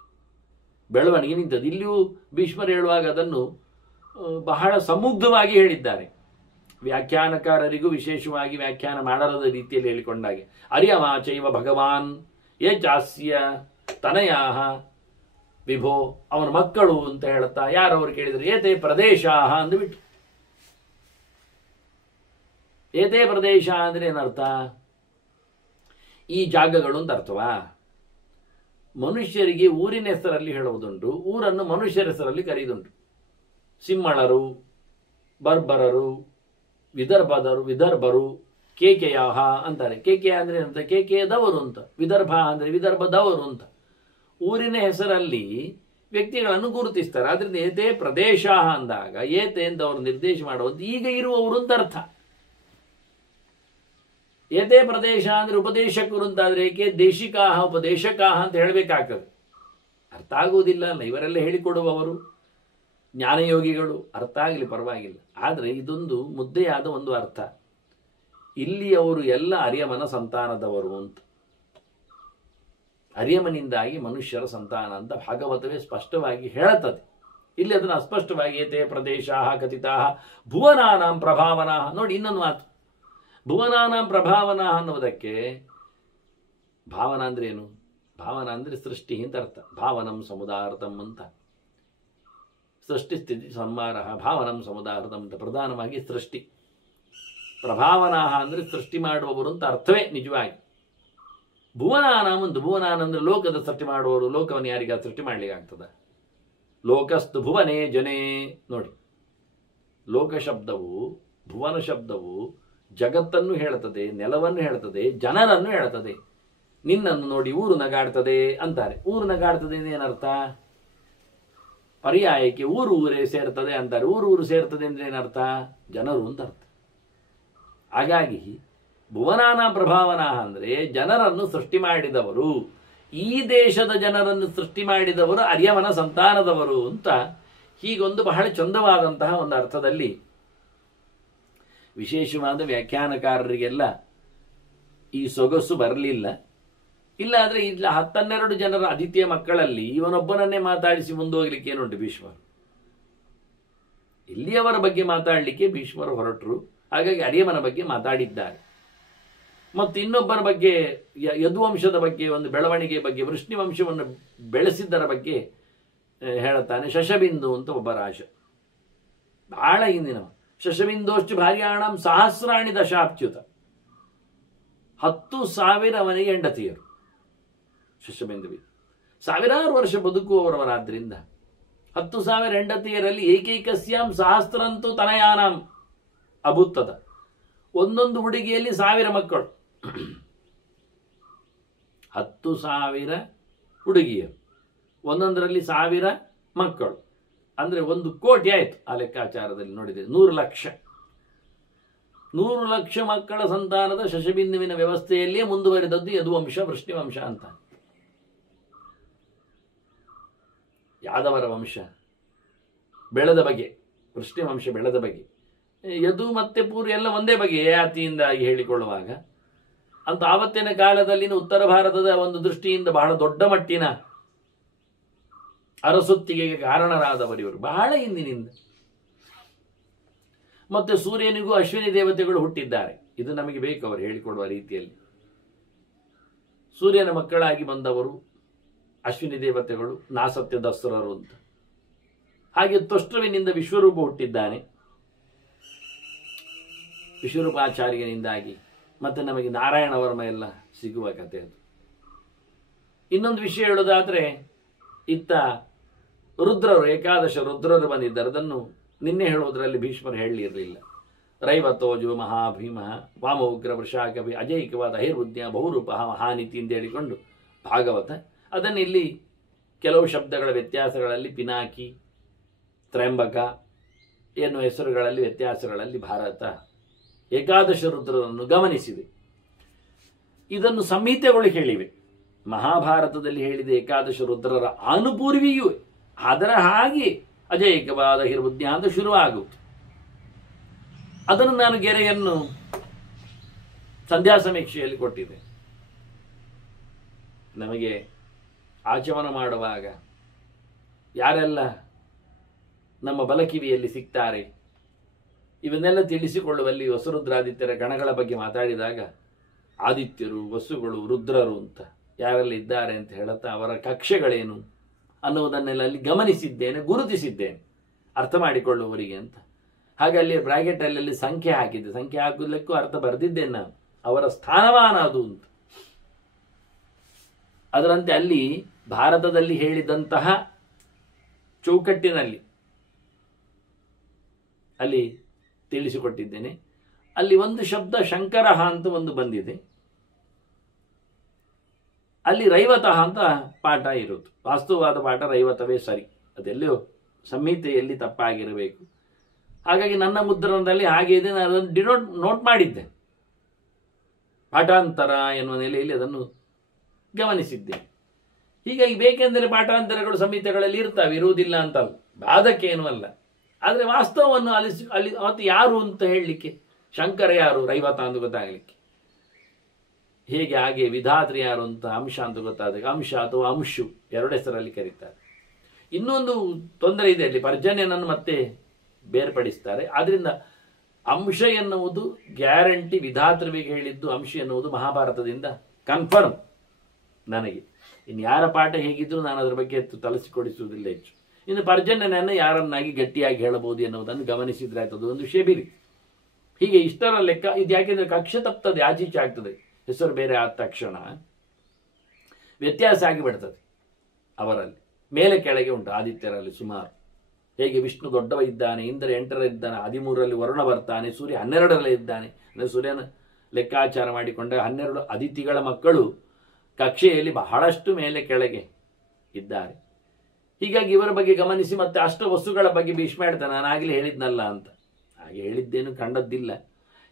ಬೆಳವಣಿಗೆ ನಿಂತದ್ದು. ಇಲ್ಲಿಯೂ ಭೀಷ್ಮರು ಹೇಳುವಾಗ ಅದನ್ನು ಬಹಳ ಸಮುಗ್ಧವಾಗಿ ಹೇಳಿದ್ದಾರೆ. ವ್ಯಾಖ್ಯಾನಕಾರರಿಗೂ ವಿಶೇಷವಾಗಿ ವ್ಯಾಖ್ಯಾನ ಮಾಡರದ ರೀತಿಯಲ್ಲಿ ಹೇಳಿಕೊಂಡಾಗೆ ಅರ್ಯಮ ಚೈವ ಭಗವಾನ್ ಯೇ ಚಾಸ್ಯ ತನಯಾಹ ವಿಭೋ, ಅವನ ಮಕ್ಕಳು ಅಂತ ಹೇಳುತ್ತಾ ಯಾರವರು ಕೇಳಿದ್ರು ಏತೇ ಪ್ರದೇಶ ಅಂದ್ಬಿಟ್ಟು. ಏತೇ ಪ್ರದೇಶ ಅಂದ್ರೆ ಏನರ್ಥ? ಈ ಜಾಗಗಳು ಅಂತ ಅರ್ಥವಾ? ಮನುಷ್ಯರಿಗೆ ಊರಿನ ಹೆಸರಲ್ಲಿ ಹೇಳುವುದುಂಟು, ಊರನ್ನು ಮನುಷ್ಯರ ಹೆಸರಲ್ಲಿ ಕರೆಯುವುದುಂಟು. ಸಿಂಹಳರು, ಬರ್ಬರರು, ವಿದರ್ಭರು, ಕೇಕೆಯಾಹ ಅಂತಾರೆ. ಕೇಕೆಯ ಅಂದ್ರೆ ಅಂತ ಕೇಕೆಯದವರು ಅಂತ, ವಿದರ್ಭ ಅಂದ್ರೆ ವಿದರ್ಭದವರು ಅಂತ ಊರಿನ ಹೆಸರಲ್ಲಿ ವ್ಯಕ್ತಿಗಳನ್ನು ಗುರುತಿಸ್ತಾರೆ. ಆದ್ರಿಂದ ಏತೇ ಪ್ರದೇಶ ಅಂದಾಗ ಏತೆ ಎಂದು ಅವರು ನಿರ್ದೇಶ ಮಾಡುವಂತ ಈಗ ಇರುವವರು ಅಂತ ಅರ್ಥ. ಏತೇ ಪ್ರದೇಶ ಅಂದ್ರೆ ಉಪದೇಶಕರು ಅಂತಾದ್ರೆ ಏಕೆ ದೇಶಿಕಾಹ ಉಪದೇಶಕಾಹ ಅಂತ ಹೇಳಬೇಕಾಗ್ತದೆ. ಅರ್ಥ ಆಗುವುದಿಲ್ಲ ಅಲ್ಲ, ಇವರೆಲ್ಲ ಹೇಳಿಕೊಡುವವರು ಜ್ಞಾನಯೋಗಿಗಳು. ಅರ್ಥ ಆಗಲಿ ಪರವಾಗಿಲ್ಲ. ಆದರೆ ಇದೊಂದು ಮುದ್ದೆಯಾದ ಒಂದು ಅರ್ಥ. ಇಲ್ಲಿ ಅವರು ಎಲ್ಲ ಅರ್ಯಮನ ಸಂತಾನದವರು ಅಂತ. ಅರ್ಯಮನಿಂದಾಗಿ ಮನುಷ್ಯರ ಸಂತಾನ ಅಂತ ಭಾಗವತವೇ ಸ್ಪಷ್ಟವಾಗಿ ಹೇಳುತ್ತದೆ. ಇಲ್ಲಿ ಅದನ್ನು ಅಸ್ಪಷ್ಟವಾಗಿ ಏತೇ ಪ್ರದೇಶ ಕಥಿತಾ ಭುವನಾನಾಂ ಪ್ರಭಾವನ. ನೋಡಿ ಇನ್ನೊಂದು ಮಾತು, ಭುವನಾನಾಂ ಪ್ರಭಾವನ ಅನ್ನುವುದಕ್ಕೆ ಭಾವನ ಅಂದ್ರೆ ಏನು? ಭಾವನ ಅಂದ್ರೆ ಸೃಷ್ಟಿ ಅಂತ ಅರ್ಥ. ಭಾವನಂ ಸಮುದಾರತಂ ಅಂತ, ಸೃಷ್ಟಿ ಸ್ಥಿತಿ ಸಂಹಾರ, ಭಾವನಂ ಸಮುದಾರತಂ ಅಂತ ಪ್ರಧಾನವಾಗಿ ಸೃಷ್ಟಿ. ಪ್ರಭಾವನಾಹ ಅಂದರೆ ಸೃಷ್ಟಿ ಮಾಡುವವರು ಅಂತ ಅರ್ಥವೇ ನಿಜವಾಗಿ. ಭುವನಾನ ಒಂದು ಭುವನಾನ ಅಂದರೆ ಲೋಕದ ಸೃಷ್ಟಿ ಮಾಡುವವರು. ಲೋಕವನ್ನು ಯಾರಿಗ ಸೃಷ್ಟಿ ಮಾಡಲಿಕ್ಕೆ ಆಗ್ತದ? ಲೋಕಸ್ತು ಭುವನೇ ಜನೇ. ನೋಡಿ, ಲೋಕ ಶಬ್ದವು, ಭುವನ ಶಬ್ದವು ಜಗತ್ತನ್ನು ಹೇಳುತ್ತದೆ, ನೆಲವನ್ನು ಹೇಳುತ್ತದೆ, ಜನರನ್ನು ಹೇಳುತ್ತದೆ. ನಿನ್ನನ್ನು ನೋಡಿ ಊರು ನಗಾಡ್ತದೆ ಅಂತಾರೆ. ಊರು ನಗಾಡ್ತದೆ ಏನರ್ಥ? ಪರ್ಯಾಯಕ್ಕೆ ಊರು ಊರೇ ಸೇರ್ತದೆ ಅಂತಾರೆ. ಊರು ಸೇರ್ತದೆ ಅಂದ್ರೆ ಏನರ್ಥ? ಜನರು ಅಂತ ಅರ್ಥ. ಹಾಗಾಗಿ ಭುವನಾನ ಪ್ರಭಾವನ ಅಂದರೆ ಜನರನ್ನು ಸೃಷ್ಟಿ ಮಾಡಿದವರು, ಈ ದೇಶದ ಜನರನ್ನು ಸೃಷ್ಟಿ ಮಾಡಿದವರು ಅರ್ಯವನ ಸಂತಾನದವರು ಅಂತ ಹೀಗೊಂದು ಬಹಳ ಚಂದವಾದಂತಹ ಒಂದು ಅರ್ಥದಲ್ಲಿ ವಿಶೇಷವಾದ ವ್ಯಾಖ್ಯಾನಕಾರರಿಗೆಲ್ಲ ಈ ಸೊಗಸು ಬರಲಿಲ್ಲ. ಇಲ್ಲಾದ್ರೆ ಇಲ್ಲ 12 ಜನರ ಅದಿತಿಯ ಮಕ್ಕಳಲ್ಲಿ ಇವನೊಬ್ಬನನ್ನೇ ಮಾತಾಡಿಸಿ ಮುಂದೋಗ್ಲಿಕ್ಕೆ ಏನುಂಟು? ಭೀಷ್ಮರು ಇಲ್ಲಿಯವರ ಬಗ್ಗೆ ಮಾತಾಡಲಿಕ್ಕೆ ಭೀಷ್ಮರು ಹೊರಟರು. ಹಾಗಾಗಿ ಅರ್ಯಮನ ಬಗ್ಗೆ ಮಾತಾಡಿದ್ದಾರೆ. ಮತ್ತು ಇನ್ನೊಬ್ಬರ ಬಗ್ಗೆ, ಯದುವಂಶದ ಬಗ್ಗೆ, ಒಂದು ಬೆಳವಣಿಗೆ ಬಗ್ಗೆ, ವೃಷ್ಣಿ ವಂಶವನ್ನು ಬೆಳೆಸಿದ್ದರ ಬಗ್ಗೆ ಹೇಳುತ್ತಾನೆ. ಶಶಬಿಂದು ಅಂತ ಒಬ್ಬ ರಾಜ, ಬಹಳ ಹಿಂದಿನ. ಶಶಬಿಂದೋಷ್ಟು ಭಾರ್ಯಾಣಂ ಸಹಸ್ರಾಣಿ ದಶಾಪ್ಚ್ಯುತ, 10,000 ಅವನಿಗೆ ಹೆಂಡತಿಯರು. ಶಶಬಿಂದುವಿ ಸಾವಿರಾರು ವರ್ಷ ಬದುಕುವವರವರಾದ್ರಿಂದ 10,000 ಹೆಂಡತಿಯರಲ್ಲಿ ಏಕೈಕಸ್ಯಾಂ ಸಹಸ್ರಂತೂ ತನಯಾನಾಂ ಅಭುತ್ತದ. ಒಂದೊಂದು ಹುಡುಗಿಯಲ್ಲಿ 1000 ಮಕ್ಕಳು. 10,000 ಹುಡುಗಿಯರು, ಒಂದೊಂದರಲ್ಲಿ 1000 ಮಕ್ಕಳು. ಅಂದರೆ 1 ಕೋಟಿ ಆಯಿತು ಆ ಲೆಕ್ಕಾಚಾರದಲ್ಲಿ ನೋಡಿದೆ. 100 ಲಕ್ಷ ಮಕ್ಕಳ ಸಂತಾನದ ಶಶಬಿಂದುವಿನ ವ್ಯವಸ್ಥೆಯಲ್ಲಿಯೇ ಮುಂದುವರಿದದ್ದು ಯದುವಂಶ, ವೃಷ್ಣಿವಂಶ ಅಂತ. ಯಾದವರ ವಂಶ ಬೆಳೆದ ಬಗೆ, ವೃಷ್ಣಿವಂಶ ಬೆಳೆದ ಬಗೆ, ಯದು ಮತ್ತೆ ಪೂರ್ವ ಎಲ್ಲ ಒಂದೇ ಬಗೆ ಯಾತಿಯಿಂದಾಗಿ ಹೇಳಿಕೊಳ್ಳುವಾಗ ಅಂತ ಆವತ್ತಿನ ಕಾಲದಲ್ಲಿನ ಉತ್ತರ ಭಾರತದ ಒಂದು ದೃಷ್ಟಿಯಿಂದ ಬಹಳ ದೊಡ್ಡ ಮಟ್ಟಿನ ಅರಸೊತ್ತಿಗೆಗೆ ಕಾರಣರಾದವರಿವರು ಬಹಳ ಹಿಂದಿನಿಂದ. ಮತ್ತೆ ಸೂರ್ಯನಿಗೂ ಅಶ್ವಿನಿ ದೇವತೆಗಳು ಹುಟ್ಟಿದ್ದಾರೆ. ಇದು ನಮಗೆ ಬೇಕು ಅವರು ಹೇಳಿಕೊಡುವ ರೀತಿಯಲ್ಲಿ. ಸೂರ್ಯನ ಮಕ್ಕಳಾಗಿ ಬಂದವರು ಅಶ್ವಿನಿ ದೇವತೆಗಳು, ನಾಸತ್ಯ ದಸ್ರರು ಅಂತ. ಹಾಗೆ ತ್ವಷ್ಟೃವಿನಿಂದ ವಿಶ್ವರೂಪ ಹುಟ್ಟಿದ್ದಾನೆ. ವಿಶ್ವರೂಪಾಚಾರ್ಯನಿಂದಾಗಿ ಮತ್ತೆ ನಮಗೆ ನಾರಾಯಣ ವರ್ಮ ಎಲ್ಲ ಸಿಗುವ ಕಥೆ ಅದು. ಇನ್ನೊಂದು ವಿಷಯ ಹೇಳೋದಾದ್ರೆ, ಇತ್ತ ರುದ್ರರು, ಏಕಾದಶ ರುದ್ರರು ಬಂದಿದ್ದಾರೆ. ಅದನ್ನು ನಿನ್ನೆ ಹೇಳುವುದರಲ್ಲಿ ಭೀಷ್ಮರು ಹೇಳಲಿರಲಿಲ್ಲ. ರೈವತೋಜು ಮಹಾಭೀಮ ವಾಮೋಗ್ರ ವೃಷಾಕವಿ ಅಜೈಕವಾದ ಹೈರ್ಬುದ್ಧ ಬಹುರೂಪ ಮಹಾನಿತಿ ಅಂತ ಹೇಳಿಕೊಂಡು ಭಾಗವತ. ಅದನ್ನು ಇಲ್ಲಿ ಕೆಲವು ಶಬ್ದಗಳ ವ್ಯತ್ಯಾಸಗಳಲ್ಲಿ ಪಿನಾಕಿ, ತ್ರಯಂಬಕ ಎನ್ನುವ ಹೆಸರುಗಳಲ್ಲಿ ವ್ಯತ್ಯಾಸಗಳಲ್ಲಿ ಭಾರತ ಏಕಾದಶ ರುದ್ರರನ್ನು ಗಮನಿಸಿದೆ. ಇದನ್ನು ಸಂಹಿತೆಗಳು ಹೇಳಿವೆ. ಮಹಾಭಾರತದಲ್ಲಿ ಹೇಳಿದ ಏಕಾದಶ ರುದ್ರರ ಅನುಪೂರ್ವಿಯೂ ಅದರ ಹಾಗೆ ಅಜೈಕವಾದ ಹಿರ್ಬುದ್ಧ ಅಂತ ಶುರುವಾಗುವುದು. ಅದನ್ನು ನಾನು ಗೆರೆಯನ್ನು ಸಂಧ್ಯಾ ಸಮೀಕ್ಷೆಯಲ್ಲಿ ಕೊಟ್ಟಿದ್ದೆ. ನಮಗೆ ಆಚಮನ ಮಾಡುವಾಗ ಯಾರೆಲ್ಲ ನಮ್ಮ ಬಲಕಿವಿಯಲ್ಲಿ ಸಿಗ್ತಾರೆ ಇವನ್ನೆಲ್ಲ ತಿಳಿಸಿಕೊಳ್ಳುವಲ್ಲಿ ವಸುರುದ್ರಾದಿತ್ಯರ ಗಣಗಳ ಬಗ್ಗೆ ಮಾತಾಡಿದಾಗ ಆದಿತ್ಯರು, ವಸುಗಳು, ರುದ್ರರು ಅಂತ ಯಾರೆಲ್ಲ ಇದ್ದಾರೆ ಅಂತ ಹೇಳುತ್ತಾ ಅವರ ಕಕ್ಷೆಗಳೇನು ಅನ್ನುವುದನ್ನೆಲ್ಲ ಅಲ್ಲಿ ಗಮನಿಸಿದ್ದೇನೆ, ಗುರುತಿಸಿದ್ದೇನೆ ಅರ್ಥ ಮಾಡಿಕೊಳ್ಳುವವರಿಗೆ ಅಂತ. ಹಾಗೆ ಅಲ್ಲಿ ಬ್ರಾಕೆಟ್ ಅಲ್ಲಿ ಸಂಖ್ಯೆ ಹಾಕಿದ್ದೆ. ಸಂಖ್ಯೆ ಹಾಕುವುದಕ್ಕೂ ಅರ್ಥ ಬರೆದಿದ್ದೇನೆ ನಾನು, ಅವರ ಸ್ಥಾನಮಾನ ಅದು ಅಂತ. ಅದರಂತೆ ಅಲ್ಲಿ ಭಾರತದಲ್ಲಿ ಹೇಳಿದಂತಹ ಚೌಕಟ್ಟಿನಲ್ಲಿ ಅಲ್ಲಿ ತಿಳಿಸಿಕೊಟ್ಟಿದ್ದೇನೆ. ಅಲ್ಲಿ ಒಂದು ಶಬ್ದ ಶಂಕರಃ ಅಂತ ಒಂದು ಬಂದಿದೆ. ಅಲ್ಲಿ ರೈವತಃ ಅಂತ ಪಾಠ ಇರುವುದು. ವಾಸ್ತವವಾದ ಪಾಠ ರೈವತವೇ ಸರಿ. ಅದೆಲ್ಲೋ ಸಂಹಿತೆಯಲ್ಲಿ ತಪ್ಪಾಗಿರಬೇಕು. ಹಾಗಾಗಿ ನನ್ನ ಮುದ್ರಣದಲ್ಲಿ ಹಾಗೆ ಇದೆ. ನಾನು ಅದನ್ನು ನೋಟ್ ಮಾಡಿದ್ದೆ. ಪಾಠಾಂತರ ಎನ್ನುವ ನೆಲೆಯಲ್ಲಿ ಅದನ್ನು ಗಮನಿಸಿದ್ದೆ. ಹೀಗಾಗಿ ಬೇಕೆಂದರೆ ಪಾಠಾಂತರಗಳು ಸಂಹಿತೆಗಳಲ್ಲಿ ಇರ್ತವೆ, ಇರುವುದಿಲ್ಲ ಅಂತಲ್ಲ, ಬಾಧಕೇನೂ ಅಲ್ಲ. ಆದರೆ ವಾಸ್ತವವನ್ನು ಅಲ್ಲಿ ಅವತ್ತು ಯಾರು ಅಂತ ಹೇಳಲಿಕ್ಕೆ, ಶಂಕರ ಯಾರು, ರೈವತ ಅಂತ ಗೊತ್ತಾಗಲಿಕ್ಕೆ ಹೇಗೆ, ಹಾಗೆ ವಿಧಾತ್ರಿ ಯಾರು ಅಂತ ಅಂಶ ಅಂತ ಗೊತ್ತಾದಾಗ ಅಂಶ ಅಥವಾ ಅಂಶು ಎರಡು ಹೆಸರಲ್ಲಿ ಕರೀತಾರೆ. ಇನ್ನೊಂದು ತೊಂದರೆ ಇದೆ, ಅಲ್ಲಿ ಪರ್ಜನ್ಯನನ್ನು ಮತ್ತೆ ಬೇರ್ಪಡಿಸ್ತಾರೆ. ಆದ್ರಿಂದ ಅಂಶ ಎನ್ನುವುದು ಗ್ಯಾರಂಟಿ, ವಿಧಾತೃವಿಗೆ ಹೇಳಿದ್ದು ಅಂಶ ಎನ್ನುವುದು ಮಹಾಭಾರತದಿಂದ ಕನ್ಫರ್ಮ್ ನನಗೆ. ಇನ್ನು ಯಾರ ಪಾಠ ಹೇಗಿದ್ರು ನಾನು ಅದರ ಬಗ್ಗೆ ತಲಸಿಕೊಡಿಸುವುದಿಲ್ಲ ಹೆಚ್ಚು. ಇನ್ನು ಪರ್ಜನ್ಯನನ್ನು ಯಾರನ್ನಾಗಿ ಗಟ್ಟಿಯಾಗಿ ಹೇಳಬಹುದು ಎನ್ನುವುದನ್ನು ಗಮನಿಸಿದ್ರೆ ಆಯ್ತದು ಒಂದು ವಿಷಯ ಬಿರಿ. ಹೀಗೆ ಇಷ್ಟರ ಲೆಕ್ಕ. ಇದು ಯಾಕೆಂದ್ರೆ ಕಕ್ಷೆ ತಪ್ತದೆ, ಆಚೀಚೆ ಆಗ್ತದೆ, ಹೆಸರು ಬೇರೆ ಆದ ತಕ್ಷಣ ವ್ಯತ್ಯಾಸ ಆಗಿಬಿಡ್ತದೆ ಅವರಲ್ಲಿ. ಮೇಲೆ ಕೆಳಗೆ ಉಂಟು ಆದಿತ್ಯರಲ್ಲಿ ಸುಮಾರು. ಹೇಗೆ ವಿಷ್ಣು ದೊಡ್ಡವ ಇದ್ದಾನೆ, ಇಂದ್ರ 8ರಲ್ಲಿ ಇದ್ದಾನೆ, 13ರಲ್ಲಿ ವರುಣ ಬರ್ತಾನೆ, ಸೂರ್ಯ 12ರಲ್ಲಿ ಇದ್ದಾನೆ. ಅಂದರೆ ಸೂರ್ಯನ ಲೆಕ್ಕಾಚಾರ ಮಾಡಿಕೊಂಡ 12 ಅದಿತಿಗಳ ಮಕ್ಕಳು ಕಕ್ಷೆಯಲ್ಲಿ ಬಹಳಷ್ಟು ಮೇಲೆ ಕೆಳಗೆ ಇದ್ದಾರೆ. ಹೀಗಾಗಿ ಇವರ ಬಗ್ಗೆ ಗಮನಿಸಿ ಮತ್ತೆ ಅಷ್ಟವಸ್ತುಗಳ ಬಗ್ಗೆ ಭೀಷ್ಮ ಹೇಳ್ತಾನೆ, ನಾನು ಆಗಲೇ ಹೇಳಿದ್ನಲ್ಲ ಅಂತ. ಹಾಗೆ ಹೇಳಿದ್ದೇನು ಕಂಡದ್ದಿಲ್ಲ,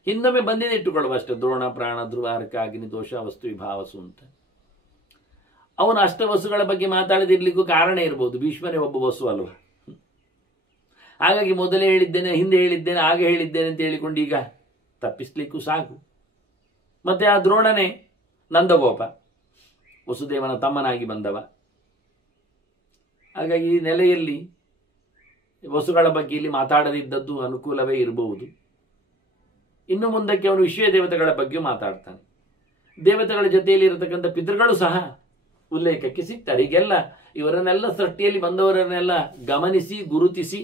ಹಿಂದೊಮ್ಮೆ ಬಂದಿದೆ ಇಟ್ಟುಕೊಳ್ಳುವ ಅಷ್ಟೇ. ದ್ರೋಣ ಪ್ರಾಣ ಧ್ರುವ ಅರ್ಕ ಅಗ್ನಿ ದೋಷ ವಸ್ತು ವಿಭಾವಸು ಅಂತ. ಅವನು ಅಷ್ಟವಸ್ತುಗಳ ಬಗ್ಗೆ ಮಾತಾಡದಿರ್ಲಿಕ್ಕೂ ಕಾರಣ ಇರ್ಬೋದು, ಭೀಷ್ಮನೇ ಒಬ್ಬ ವಸ್ತು ಅಲ್ವ. ಹಾಗಾಗಿ ಮೊದಲೇ ಹೇಳಿದ್ದೇನೆ, ಹಿಂದೆ ಹೇಳಿದ್ದೇನೆ, ಆಗ ಹೇಳಿದ್ದೇನೆ ಅಂತ ಹೇಳಿಕೊಂಡು ಈಗ ತಪ್ಪಿಸ್ಲಿಕ್ಕೂ ಸಾಕು. ಮತ್ತೆ ಆ ದ್ರೋಣನೇ ನಂದಗೋಪ, ವಸುದೇವನ ತಮ್ಮನಾಗಿ ಬಂದವ. ಹಾಗಾಗಿ ಈ ನೆಲೆಯಲ್ಲಿ ವಸ್ತುಗಳ ಬಗ್ಗೆ ಇಲ್ಲಿ ಮಾತಾಡದಿದ್ದದ್ದು ಅನುಕೂಲವೇ ಇರಬಹುದು. ಇನ್ನು ಮುಂದಕ್ಕೆ ಅವನು ವಿಶ್ವ ದೇವತೆಗಳ ಬಗ್ಗೆ ಮಾತಾಡ್ತಾನೆ. ದೇವತೆಗಳ ಜೊತೆಯಲ್ಲಿ ಇರತಕ್ಕಂಥ ಪಿತೃಗಳು ಸಹ ಉಲ್ಲೇಖಕ್ಕೆ ಸಿಗ್ತಾರೆ. ಹೀಗೆಲ್ಲ ಇವರನ್ನೆಲ್ಲ ಸೃಷ್ಟಿಯಲ್ಲಿ ಬಂದವರನ್ನೆಲ್ಲ ಗಮನಿಸಿ ಗುರುತಿಸಿ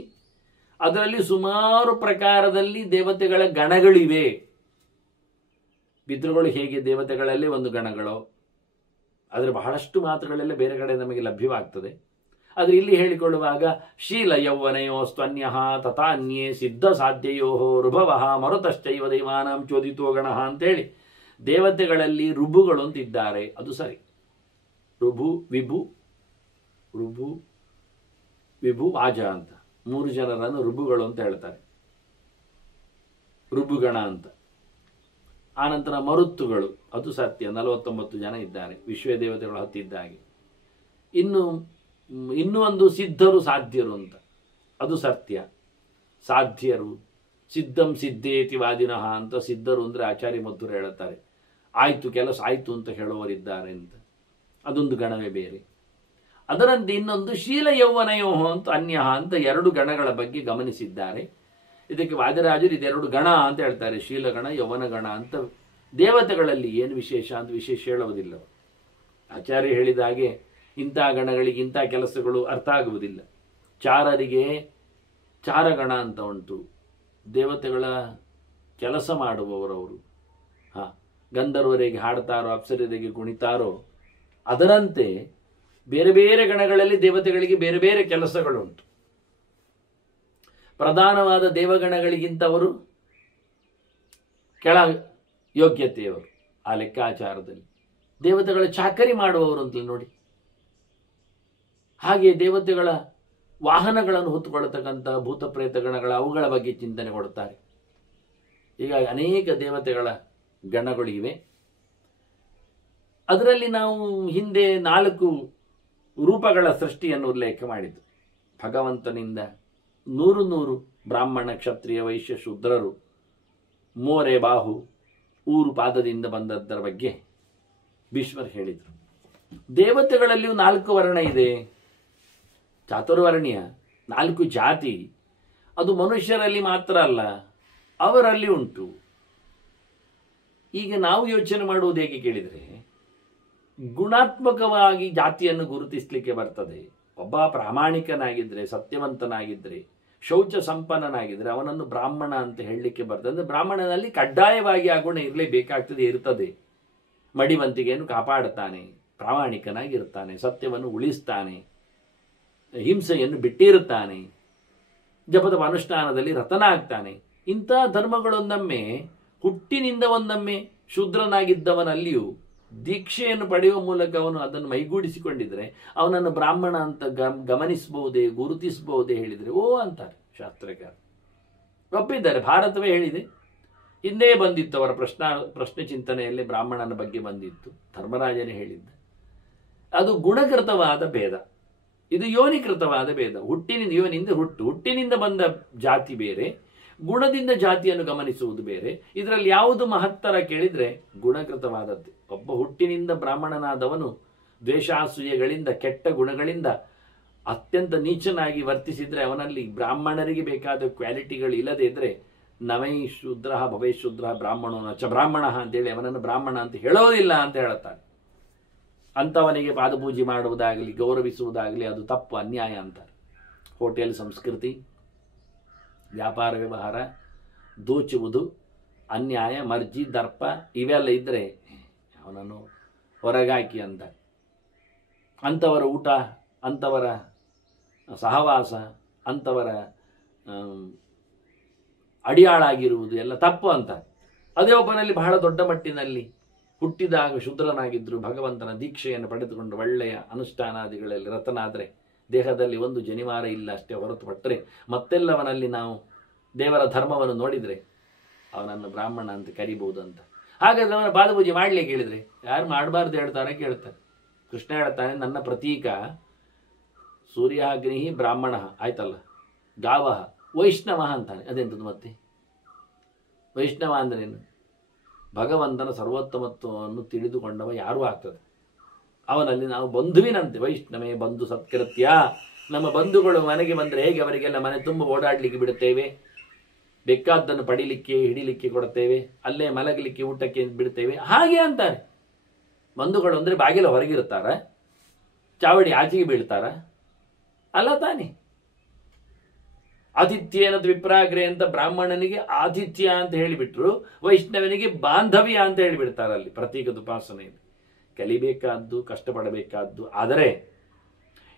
ಅದರಲ್ಲಿ ಸುಮಾರು ಪ್ರಕಾರದಲ್ಲಿ ದೇವತೆಗಳ ಗಣಗಳಿವೆ. ಪಿತೃಗಳು ಹೇಗೆ ದೇವತೆಗಳಲ್ಲೇ ಒಂದು ಗಣಗಳು, ಆದರೆ ಬಹಳಷ್ಟು ಮಾತುಗಳೆಲ್ಲ ಬೇರೆ ಕಡೆ ನಮಗೆ ಲಭ್ಯವಾಗ್ತದೆ. ಆದರೆ ಇಲ್ಲಿ ಹೇಳಿಕೊಳ್ಳುವಾಗ ಶೀಲ ಯೌವನಯೋ ಸ್ತನ್ಯ ತಥಾನ್ಯೇ ಸಿದ್ಧ ಸಾಧ್ಯಯೋ ರುಭವ ಮರುತಶ್ಚೈವ ದೈವಾನಾಂ ಚೋದಿತೋ ಗಣ ಅಂತೇಳಿ ದೇವತೆಗಳಲ್ಲಿ ರುಭುಗಳು ಅಂತಿದ್ದಾರೆ. ಅದು ಸರಿ. ರುಭು ವಿಭು ರುಭು ವಿಭು ವಾಜ ಅಂತ 3 ಜನರನ್ನು ರುಭುಗಳು ಅಂತ ಹೇಳ್ತಾರೆ, ರುಭುಗಣ ಅಂತ. ಆನಂತರ ಮರುತ್ತುಗಳು, ಅದು ಸತ್ಯ, 49 ಜನ ಇದ್ದಾರೆ, ವಿಶ್ವ ದೇವತೆಗಳು 10 ಇದ್ದಾಗೆ. ಇನ್ನೂ ಒಂದು ಸಿದ್ಧರು ಸಾಧ್ಯರು ಅಂತ, ಅದು ಸತ್ಯ. ಸಾಧ್ಯರು ಸಿದ್ಧಂ ಸಿದ್ಧೇತಿ ವಾದಿನಃ ಅಂತ. ಸಿದ್ಧರು ಅಂದರೆ ಆಚಾರ್ಯ ಮಧ್ವರು ಹೇಳುತ್ತಾರೆ, ಆಯ್ತು ಕೆಲಸ ಆಯ್ತು ಅಂತ ಹೇಳುವವರಿದ್ದಾರೆ ಅಂತ, ಅದೊಂದು ಗಣವೇ ಬೇರೆ. ಅದರಂತೆ ಇನ್ನೊಂದು ಶೀಲ ಯೌವನಯೋ ಅಂತ ಅನ್ಯ ಅಂತ 2 ಗಣಗಳ ಬಗ್ಗೆ ಗಮನಿಸಿದ್ದಾರೆ. ಇದಕ್ಕೆ ವಾದಿರಾಜರು ಇದೆರಡು ಗಣ ಅಂತ ಹೇಳ್ತಾರೆ, ಶೀಲಗಣ ಯೌವನ ಗಣ ಅಂತ. ದೇವತೆಗಳಲ್ಲಿ ಏನು ವಿಶೇಷ ಅಂತ ವಿಶೇಷ ಹೇಳುವುದಿಲ್ಲ. ಆಚಾರ್ಯ ಹೇಳಿದ ಹಾಗೆ ಇಂಥ ಗಣಗಳಿಗೆ ಇಂಥ ಕೆಲಸಗಳು ಅರ್ಥ ಆಗುವುದಿಲ್ಲ. ಚಾರರಿಗೆ ಚಾರಗಣ ಅಂತ ಉಂಟು, ದೇವತೆಗಳ ಕೆಲಸ ಮಾಡುವವರವರು. ಗಂಧರ್ವರಿಗೆ ಹಾಡ್ತಾರೋ ಅಪ್ಸರರಿಗೆ ಕುಣಿತಾರೋ ಅದರಂತೆ ಬೇರೆ ಬೇರೆ ಗಣಗಳಲ್ಲಿ ದೇವತೆಗಳಿಗೆ ಬೇರೆ ಬೇರೆ ಕೆಲಸಗಳುಂಟು. ಪ್ರಧಾನವಾದ ದೇವಗಣಗಳಿಗಿಂತವರು ಕೆಳ ಯೋಗ್ಯತೆಯವರು ಆ ಲೆಕ್ಕಾಚಾರದಲ್ಲಿ. ದೇವತೆಗಳ ಚಾಕರಿ ಮಾಡುವವರು ಅಂತಲೇ ನೋಡಿ. ಹಾಗೆ ದೇವತೆಗಳ ವಾಹನಗಳನ್ನು ಹೊತ್ತುಕೊಳ್ಳತಕ್ಕಂಥ ಭೂತ ಪ್ರೇತ ಗಣಗಳ ಅವುಗಳ ಬಗ್ಗೆ ಚಿಂತನೆ ಕೊಡ್ತಾರೆ. ಹೀಗಾಗಿ ಅನೇಕ ದೇವತೆಗಳ ಗಣಗಳು ಇವೆ. ಅದರಲ್ಲಿ ನಾವು ಹಿಂದೆ 4 ರೂಪಗಳ ಸೃಷ್ಟಿಯನ್ನು ಉಲ್ಲೇಖ ಮಾಡಿದ್ದು. ಭಗವಂತನಿಂದ 100 ಬ್ರಾಹ್ಮಣ ಕ್ಷತ್ರಿಯ ವೈಶ್ಯ ಶೂದ್ರರು, ಮೋರೆ ಬಾಹು ಊರು ಪಾದದಿಂದ ಬಂದದ್ದರ ಬಗ್ಗೆ ಭೀಷ್ಮರು ಹೇಳಿದರು. ದೇವತೆಗಳಲ್ಲಿಯೂ 4 ವರ್ಣ ಇದೆ, ಚಾತುರ್ವರ್ಣ್ಯ 4 ಜಾತಿ. ಅದು ಮನುಷ್ಯರಲ್ಲಿ ಮಾತ್ರ ಅಲ್ಲ, ಅವರಲ್ಲಿ ಉಂಟು. ಈಗ ನಾವು ಯೋಚನೆ ಮಾಡುವುದು ಹೇಗೆ ಕೇಳಿದರೆ, ಗುಣಾತ್ಮಕವಾಗಿ ಜಾತಿಯನ್ನು ಗುರುತಿಸಲಿಕ್ಕೆ ಬರ್ತದೆ. ಒಬ್ಬ ಪ್ರಾಮಾಣಿಕನಾಗಿದ್ದರೆ, ಸತ್ಯವಂತನಾಗಿದ್ದರೆ, ಶೌಚ ಸಂಪನ್ನನಾಗಿದ್ದರೆ ಅವನನ್ನು ಬ್ರಾಹ್ಮಣ ಅಂತ ಹೇಳಲಿಕ್ಕೆ ಬರ್ತದೆ. ಅಂದರೆ ಬ್ರಾಹ್ಮಣನಲ್ಲಿ ಕಡ್ಡಾಯವಾಗಿ ಆ ಗುಣ ಇರಲೇಬೇಕಾಗ್ತದೆ, ಇರ್ತದೆ. ಮಡಿವಂತಿಗೆಯನ್ನು ಕಾಪಾಡುತ್ತಾನೆ, ಪ್ರಾಮಾಣಿಕನಾಗಿರ್ತಾನೆ, ಸತ್ಯವನ್ನು ಉಳಿಸ್ತಾನೆ, ಹಿಂಸೆಯನ್ನು ಬಿಟ್ಟಿರುತ್ತಾನೆ, ಜಪದ ಅನುಷ್ಠಾನದಲ್ಲಿ ರತನಾಗ್ತಾನೆ. ಇಂಥ ಧರ್ಮಗಳೊಂದೊಮ್ಮೆ ಹುಟ್ಟಿನಿಂದ ಒಂದೊಮ್ಮೆ ಶೂದ್ರನಾಗಿದ್ದವನಲ್ಲಿಯೂ ದೀಕ್ಷೆಯನ್ನು ಪಡೆಯುವ ಮೂಲಕ ಅವನು ಅದನ್ನು ಮೈಗೂಡಿಸಿಕೊಂಡಿದ್ರೆ ಅವನನ್ನು ಬ್ರಾಹ್ಮಣ ಅಂತ ಗಮನಿಸಬಹುದೇ, ಗುರುತಿಸಬಹುದೇ ಹೇಳಿದರೆ ಓ ಅಂತಾರೆ ಶಾಸ್ತ್ರಕಾರ. ಒಪ್ಪಿದ್ದಾರೆ, ಭಾರತವೇ ಹೇಳಿದೆ. ಹಿಂದೆ ಬಂದಿತ್ತು ಅವರ ಪ್ರಶ್ನೆ ಚಿಂತನೆಯಲ್ಲಿ ಬ್ರಾಹ್ಮಣನ ಬಗ್ಗೆ ಬಂದಿತ್ತು, ಧರ್ಮರಾಜನೇ ಹೇಳಿದ್ದ. ಅದು ಗುಣಕೃತವಾದ ಭೇದ, ಇದು ಯೋನಿಕೃತವಾದ ಭೇದ. ಯೋನಿಂದ ಹುಟ್ಟಿನಿಂದ ಬಂದ ಜಾತಿ ಬೇರೆ, ಗುಣದಿಂದ ಜಾತಿಯನ್ನು ಗಮನಿಸುವುದು ಬೇರೆ. ಇದರಲ್ಲಿ ಯಾವುದು ಮಹತ್ತರ ಕೇಳಿದ್ರೆ ಗುಣಕೃತವಾದದ್ದು. ಒಬ್ಬ ಹುಟ್ಟಿನಿಂದ ಬ್ರಾಹ್ಮಣನಾದವನು ದ್ವೇಷಾಸೂಯೆಗಳಿಂದ ಕೆಟ್ಟ ಗುಣಗಳಿಂದ ಅತ್ಯಂತ ನೀಚನಾಗಿ ವರ್ತಿಸಿದ್ರೆ ಅವನಲ್ಲಿ ಬ್ರಾಹ್ಮಣರಿಗೆ ಬೇಕಾದ ಕ್ವಾಲಿಟಿಗಳು ಇಲ್ಲದೆ ಇದ್ರೆ ನವೈ ಶೂದ್ರ ಭವೈ ಶೂದ್ರ ಬ್ರಾಹ್ಮಣೋ ನಚ ಬ್ರಾಹ್ಮಣ ಅಂತೇಳಿ ಅವನನ್ನು ಬ್ರಾಹ್ಮಣ ಅಂತ ಹೇಳೋದಿಲ್ಲ ಅಂತ ಹೇಳುತ್ತಾರೆ. ಅಂಥವನಿಗೆ ಪಾದಪೂಜೆ ಮಾಡುವುದಾಗಲಿ ಗೌರವಿಸುವುದಾಗಲಿ ಅದು ತಪ್ಪು, ಅನ್ಯಾಯ ಅಂತಾರೆ. ಹೋಟೆಲ್ ಸಂಸ್ಕೃತಿ, ವ್ಯಾಪಾರ ವ್ಯವಹಾರ, ದೋಚುವುದು, ಅನ್ಯಾಯ, ಮರ್ಜಿ, ದರ್ಪ ಇವೆಲ್ಲ ಇದ್ದರೆ ಅವನನ್ನು ಹೊರಗಾಕಿ ಅಂತ. ಅಂಥವರ ಊಟ, ಅಂಥವರ ಸಹವಾಸ, ಅಂಥವರ ಅಡಿಯಾಳಾಗಿರುವುದು ಎಲ್ಲ ತಪ್ಪು ಅಂತ. ಅದೇ ಒಬ್ಬನಲ್ಲಿ ಬಹಳ ದೊಡ್ಡ ಮಟ್ಟಿನಲ್ಲಿ ಹುಟ್ಟಿದಾಗ ಶೂದ್ರನಾಗಿದ್ದರು, ಭಗವಂತನ ದೀಕ್ಷೆಯನ್ನು ಪಡೆದುಕೊಂಡು ಒಳ್ಳೆಯ ಅನುಷ್ಠಾನಾದಿಗಳಲ್ಲಿ ರತನಾದರೆ ದೇಹದಲ್ಲಿ ಒಂದು ಜನಿವಾರ ಇಲ್ಲ ಅಷ್ಟೇ ಹೊರತುಪಟ್ಟರೆ ಮತ್ತೆಲ್ಲವನಲ್ಲಿ ನಾವು ದೇವರ ಧರ್ಮವನ್ನು ನೋಡಿದರೆ ಅವನನ್ನು ಬ್ರಾಹ್ಮಣ ಅಂತ ಕರಿಬಹುದು ಅಂತ. ಹಾಗಾದರೆ ಅವನ ಪಾದಪೂಜೆ ಮಾಡಲಿಕ್ಕೆ ಹೇಳಿದರೆ ಯಾರು ಮಾಡಬಾರ್ದು ಹೇಳ್ತಾರೆ ಕೇಳ್ತಾರೆ. ಕೃಷ್ಣ ಹೇಳ್ತಾನೆ, ನನ್ನ ಪ್ರತೀಕ ಸೂರ್ಯಾಗ್ನಿ ಬ್ರಾಹ್ಮಣ ಆಯ್ತಲ್ಲ, ಗಾವ ವೈಷ್ಣವ ಅಂತಾನೆ. ಅದೆಂಥದ್ದು ಮತ್ತೆ ವೈಷ್ಣವ ಅಂದ್ರೇನು? ಭಗವಂತನ ಸರ್ವೋತ್ತಮತ್ವವನ್ನು ತಿಳಿದುಕೊಂಡವ ಯಾರೂ ಆಗ್ತದೆ. ಅವನಲ್ಲಿ ನಾವು ಬಂಧುವಿನಂತೆ, ವೈಷ್ಣವೇ ಬಂಧು ಸತ್ಕೃತ್ಯ. ನಮ್ಮ ಬಂಧುಗಳು ಮನೆಗೆ ಬಂದರೆ ಹೇಗೆ ಅವರಿಗೆಲ್ಲ ಮನೆ ತುಂಬ ಓಡಾಡಲಿಕ್ಕೆ ಬಿಡುತ್ತೇವೆ, ಬೇಕಾದ್ದನ್ನು ಪಡಿಲಿಕ್ಕೆ ಹಿಡಿಲಿಕ್ಕೆ ಕೊಡ್ತೇವೆ, ಅಲ್ಲೇ ಮಲಗಲಿಕ್ಕೆ ಊಟಕ್ಕೆ ಬಿಡ್ತೇವೆ, ಹಾಗೆ ಅಂತಾರೆ. ಬಂಧುಗಳು ಅಂದರೆ ಬಾಗಿಲ ಹೊರಗಿರ್ತಾರ, ಚಾವಡಿ ಆಚೆಗೆ ಬೀಳ್ತಾರ ಅಲ್ಲ ತಾನೆ. ಆತಿಥ್ಯೇನ ವಿಪ್ರಾಗ್ರೆ ಅಂತ ಬ್ರಾಹ್ಮಣನಿಗೆ ಆತಿಥ್ಯ ಅಂತ ಹೇಳಿಬಿಟ್ರು, ವೈಷ್ಣವನಿಗೆ ಬಾಂಧವ್ಯ ಅಂತ ಹೇಳಿಬಿಡ್ತಾರೆ ಅಲ್ಲಿ ಪ್ರತೀಕದ ಉಪಾಸನೆಯಲ್ಲಿ. ಕಲಿಬೇಕಾದ್ದು, ಕಷ್ಟಪಡಬೇಕಾದ್ದು. ಆದರೆ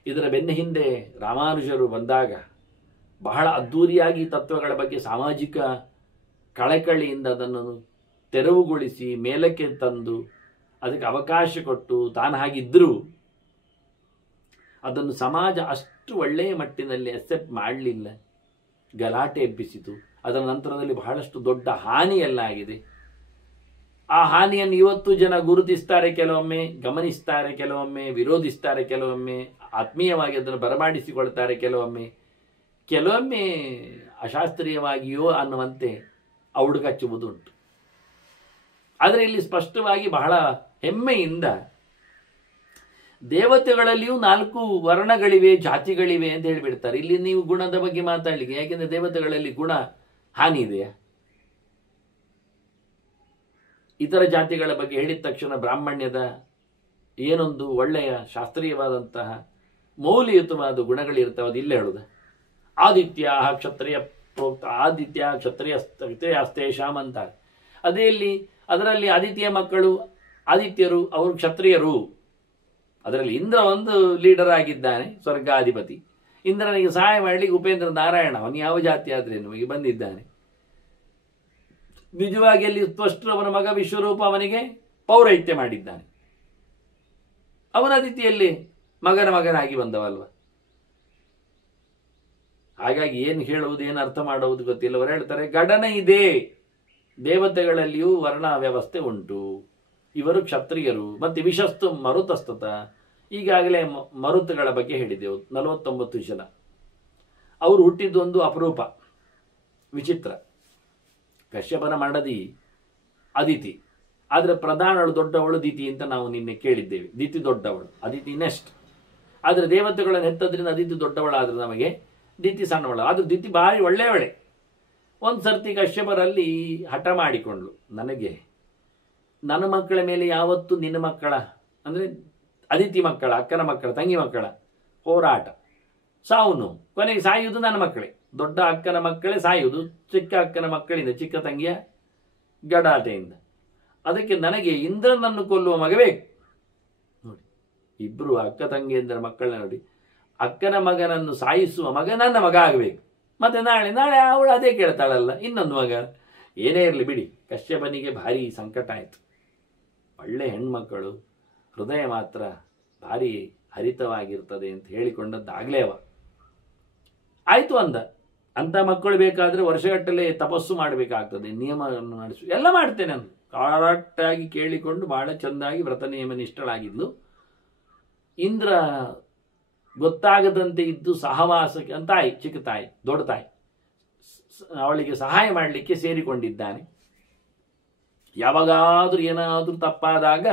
ಇದರ ಬೆನ್ನ ಹಿಂದೆ ರಾಮಾನುಜರು ಬಂದಾಗ ಬಹಳ ಅದ್ಧೂರಿಯಾಗಿ ತತ್ವಗಳ ಬಗ್ಗೆ ಸಾಮಾಜಿಕ ಕಳಕಳಿಯಿಂದ ಅದನ್ನು ತೆರವುಗೊಳಿಸಿ ಮೇಲಕ್ಕೆ ತಂದು ಅದಕ್ಕೆ ಅವಕಾಶ ಕೊಟ್ಟು ತಾನು ಹಾಗಿದ್ದರೂ ಅದನ್ನು ಸಮಾಜ ಅಷ್ಟು ಒಳ್ಳೆಯ ಮಟ್ಟಿನಲ್ಲಿ ಅಕ್ಸೆಪ್ಟ್ ಮಾಡಲಿಲ್ಲ, ಗಲಾಟೆ ಎಬ್ಬಿಸಿತು. ಅದರ ನಂತರದಲ್ಲಿ ಬಹಳಷ್ಟು ದೊಡ್ಡ ಹಾನಿಯೆಲ್ಲ ಆಗಿದೆ. ಆ ಹಾನಿಯನ್ನು ಇವತ್ತು ಜನ ಗುರುತಿಸ್ತಾರೆ, ಕೆಲವೊಮ್ಮೆ ಗಮನಿಸ್ತಾರೆ, ಕೆಲವೊಮ್ಮೆ ವಿರೋಧಿಸ್ತಾರೆ, ಕೆಲವೊಮ್ಮೆ ಆತ್ಮೀಯವಾಗಿ ಅದನ್ನು ಬರಮಾಡಿಸಿಕೊಳ್ತಾರೆ, ಕೆಲವೊಮ್ಮೆ ಅಶಾಸ್ತ್ರೀಯವಾಗಿಯೋ ಅನ್ನುವಂತೆ ಔಡುಗಚ್ಚುವುದುಂಟು. ಆದರೆ ಇಲ್ಲಿ ಸ್ಪಷ್ಟವಾಗಿ ಬಹಳ ಹೆಮ್ಮೆಯಿಂದ ದೇವತೆಗಳಲ್ಲಿಯೂ 4 ವರ್ಣಗಳಿವೆ, ಜಾತಿಗಳಿವೆ ಅಂತ ಹೇಳಿಬಿಡ್ತಾರೆ. ಇಲ್ಲಿ ನೀವು ಗುಣದ ಬಗ್ಗೆ ಮಾತಾಡಲಿಕ್ಕೆ, ಯಾಕೆಂದರೆ ದೇವತೆಗಳಲ್ಲಿ ಗುಣ ಹಾನಿ ಇದೆಯಾ? ಇತರ ಜಾತಿಗಳ ಬಗ್ಗೆ ಹೇಳಿದ ತಕ್ಷಣ ಬ್ರಾಹ್ಮಣ್ಯದ ಏನೊಂದು ಒಳ್ಳೆಯ ಶಾಸ್ತ್ರೀಯವಾದಂತಹ ಮೌಲ್ಯಯುತವಾದ ಗುಣಗಳಿರ್ತವೆ, ಅದು ಇಲ್ಲೇ ಹೇಳುದು. ಆದಿತ್ಯ ಕ್ಷತ್ರಿಯ ಪ್ರೋಕ್ತ, ಆದಿತ್ಯ ಕ್ಷತ್ರಿಯಸ್ತೇಷಾಮ್ ಅಂತಾರೆ. ಅದೇ ಇಲ್ಲಿ ಅದರಲ್ಲಿ ಆದಿತ್ಯ ಮಕ್ಕಳು ಆದಿತ್ಯರು, ಅವರು ಕ್ಷತ್ರಿಯರು. ಅದರಲ್ಲಿ ಇಂದ್ರ ಒಂದು ಲೀಡರ್ ಆಗಿದ್ದಾನೆ, ಸ್ವರ್ಗಾಧಿಪತಿ. ಇಂದ್ರನಿಗೆ ಸಹಾಯ ಮಾಡಲಿಕ್ಕೆ ಉಪೇಂದ್ರ ನಾರಾಯಣ, ಅವನು ಯಾವ ಜಾತಿ ಆದರೆ ನಮಗೆ ಬಂದಿದ್ದಾನೆ. ನಿಜವಾಗಿ ಅಲ್ಲಿ ತ್ವಷ್ಟೃವನ ಮಗ ವಿಶ್ವರೂಪ ಅವನಿಗೆ ಪೌರಹಿತ್ಯ ಮಾಡಿದ್ದಾನೆ. ಅವನ ಅದಿತಿಯಲ್ಲಿ ಮಗನಾಗಿ ಬಂದವಲ್ವ. ಹಾಗಾಗಿ ಏನು ಹೇಳುವುದು, ಏನು ಅರ್ಥ ಮಾಡುವುದು ಗೊತ್ತಿಲ್ಲ. ಅವರು ಹೇಳ್ತಾರೆ, ಗಡನ ಇದೆ, ದೇವತೆಗಳಲ್ಲಿಯೂ ವರ್ಣ ವ್ಯವಸ್ಥೆ ಉಂಟು. ಇವರು ಕ್ಷತ್ರಿಯರು. ಮತ್ತೆ ವಿಶಸ್ತು ಮರುತಸ್ತತ, ಈಗಾಗಲೇ ಮರುತುಗಳ ಬಗ್ಗೆ ಹೇಳಿದೆವು, 49 ಜನ. ಅವರು ಹುಟ್ಟಿದ್ದೊಂದು ಅಪರೂಪ, ವಿಚಿತ್ರ. ಕಶ್ಯಪನ ಮಡದಿ ಅದಿತಿ, ಆದರೆ ಪ್ರಧಾನಳು ದೊಡ್ಡವಳು ದಿತಿ ಅಂತ ನಾವು ನಿನ್ನೆ ಕೇಳಿದ್ದೇವೆ. ದಿತಿ ದೊಡ್ಡವಳು, ಅದಿತಿ ನೆಕ್ಸ್ಟ್. ಆದರೆ ದೇವತೆಗಳನ್ನು ಹೆತ್ತದ್ರಿಂದ ಅದಿತಿ ದೊಡ್ಡವಳಾದ್ರೆ ನಮಗೆ ದಿತಿ ಸಣ್ಣವಳು. ಆದರೂ ದಿತಿ ಭಾರಿ ಒಳ್ಳೆಯವಳೆ. ಒಂದು ಸರ್ತಿ ಕಶ್ಯಪರಲ್ಲಿ ಹಠ ಮಾಡಿಕೊಂಡ್ಳು, ನನಗೆ ನನ್ನ ಮಕ್ಕಳ ಮೇಲೆ ಯಾವತ್ತು ನಿನ್ನ ಮಕ್ಕಳ ಅಂದರೆ ಅದಿತಿ ಮಕ್ಕಳ, ಅಕ್ಕನ ಮಕ್ಕಳ, ತಂಗಿ ಮಕ್ಕಳ ಹೋರಾಟ, ಸಾವು. ಕೊನೆಗೆ ಸಾಯುವುದು ನನ್ನ ಮಕ್ಕಳೇ. ದೊಡ್ಡ ಅಕ್ಕನ ಮಕ್ಕಳೇ ಸಾಯುವುದು ಚಿಕ್ಕ ಅಕ್ಕನ ಮಕ್ಕಳಿಂದ, ಚಿಕ್ಕ ತಂಗಿಯ ಗಡಾಟೆಯಿಂದ. ಅದಕ್ಕೆ ನನಗೆ ಇಂದ್ರನನ್ನು ಕೊಲ್ಲುವ ಮಗ ಬೇಕು. ನೋಡಿ, ಇಬ್ಬರು ಅಕ್ಕ ತಂಗಿಯಂದರ ಮಕ್ಕಳನ್ನ ನೋಡಿ, ಅಕ್ಕನ ಮಗನನ್ನು ಸಾಯಿಸುವ ಮಗ ನನ್ನ ಮಗ ಆಗಬೇಕು. ಮತ್ತೆ ನಾಳೆ ಅವಳು ಅದೇ ಕೇಳ್ತಾಳಲ್ಲ, ಇನ್ನೊಂದು ಮಗ. ಏನೇ ಇರಲಿ ಬಿಡಿ, ಕಶ್ಯಪನಿಗೆ ಭಾರಿ ಸಂಕಟ ಆಯಿತು. ಒಳ್ಳೆ ಹೆಣ್ಮಕ್ಕಳು, ಹೃದಯ ಮಾತ್ರ ಭಾರಿ ಹರಿತವಾಗಿರ್ತದೆ ಅಂತ ಹೇಳಿಕೊಂಡದ್ದಾಗಲೇ ಅವ ಆಯಿತು ಅಂದ. ಅಂಥ ಮಕ್ಕಳು ಬೇಕಾದರೆ ವರ್ಷಗಟ್ಟಲೆ ತಪಸ್ಸು ಮಾಡಬೇಕಾಗ್ತದೆ, ನಿಯಮವನ್ನು ನಡೆಸು, ಎಲ್ಲ ಮಾಡ್ತೇನೆ ಅಂದು ಕರೆಕ್ಟಾಗಿ ಕೇಳಿಕೊಂಡು ಬಹಳ ಚೆಂದಾಗಿ ವ್ರತ ನಿಯಮ ನಿಷ್ಠಳಾಗಿದ್ಲು. ಇಂದ್ರ ಗೊತ್ತಾಗದಂತೆ ಇದ್ದು ಸಹವಾಸಕ್ಕೆ ತಾಯಿ, ಚಿಕ್ಕ ತಾಯಿ, ದೊಡ್ಡ ತಾಯಿ, ಅವಳಿಗೆ ಸಹಾಯ ಮಾಡಲಿಕ್ಕೆ ಸೇರಿಕೊಂಡಿದ್ದಾನೆ. ಯಾವಾಗಾದರೂ ಏನಾದರೂ ತಪ್ಪಾದಾಗ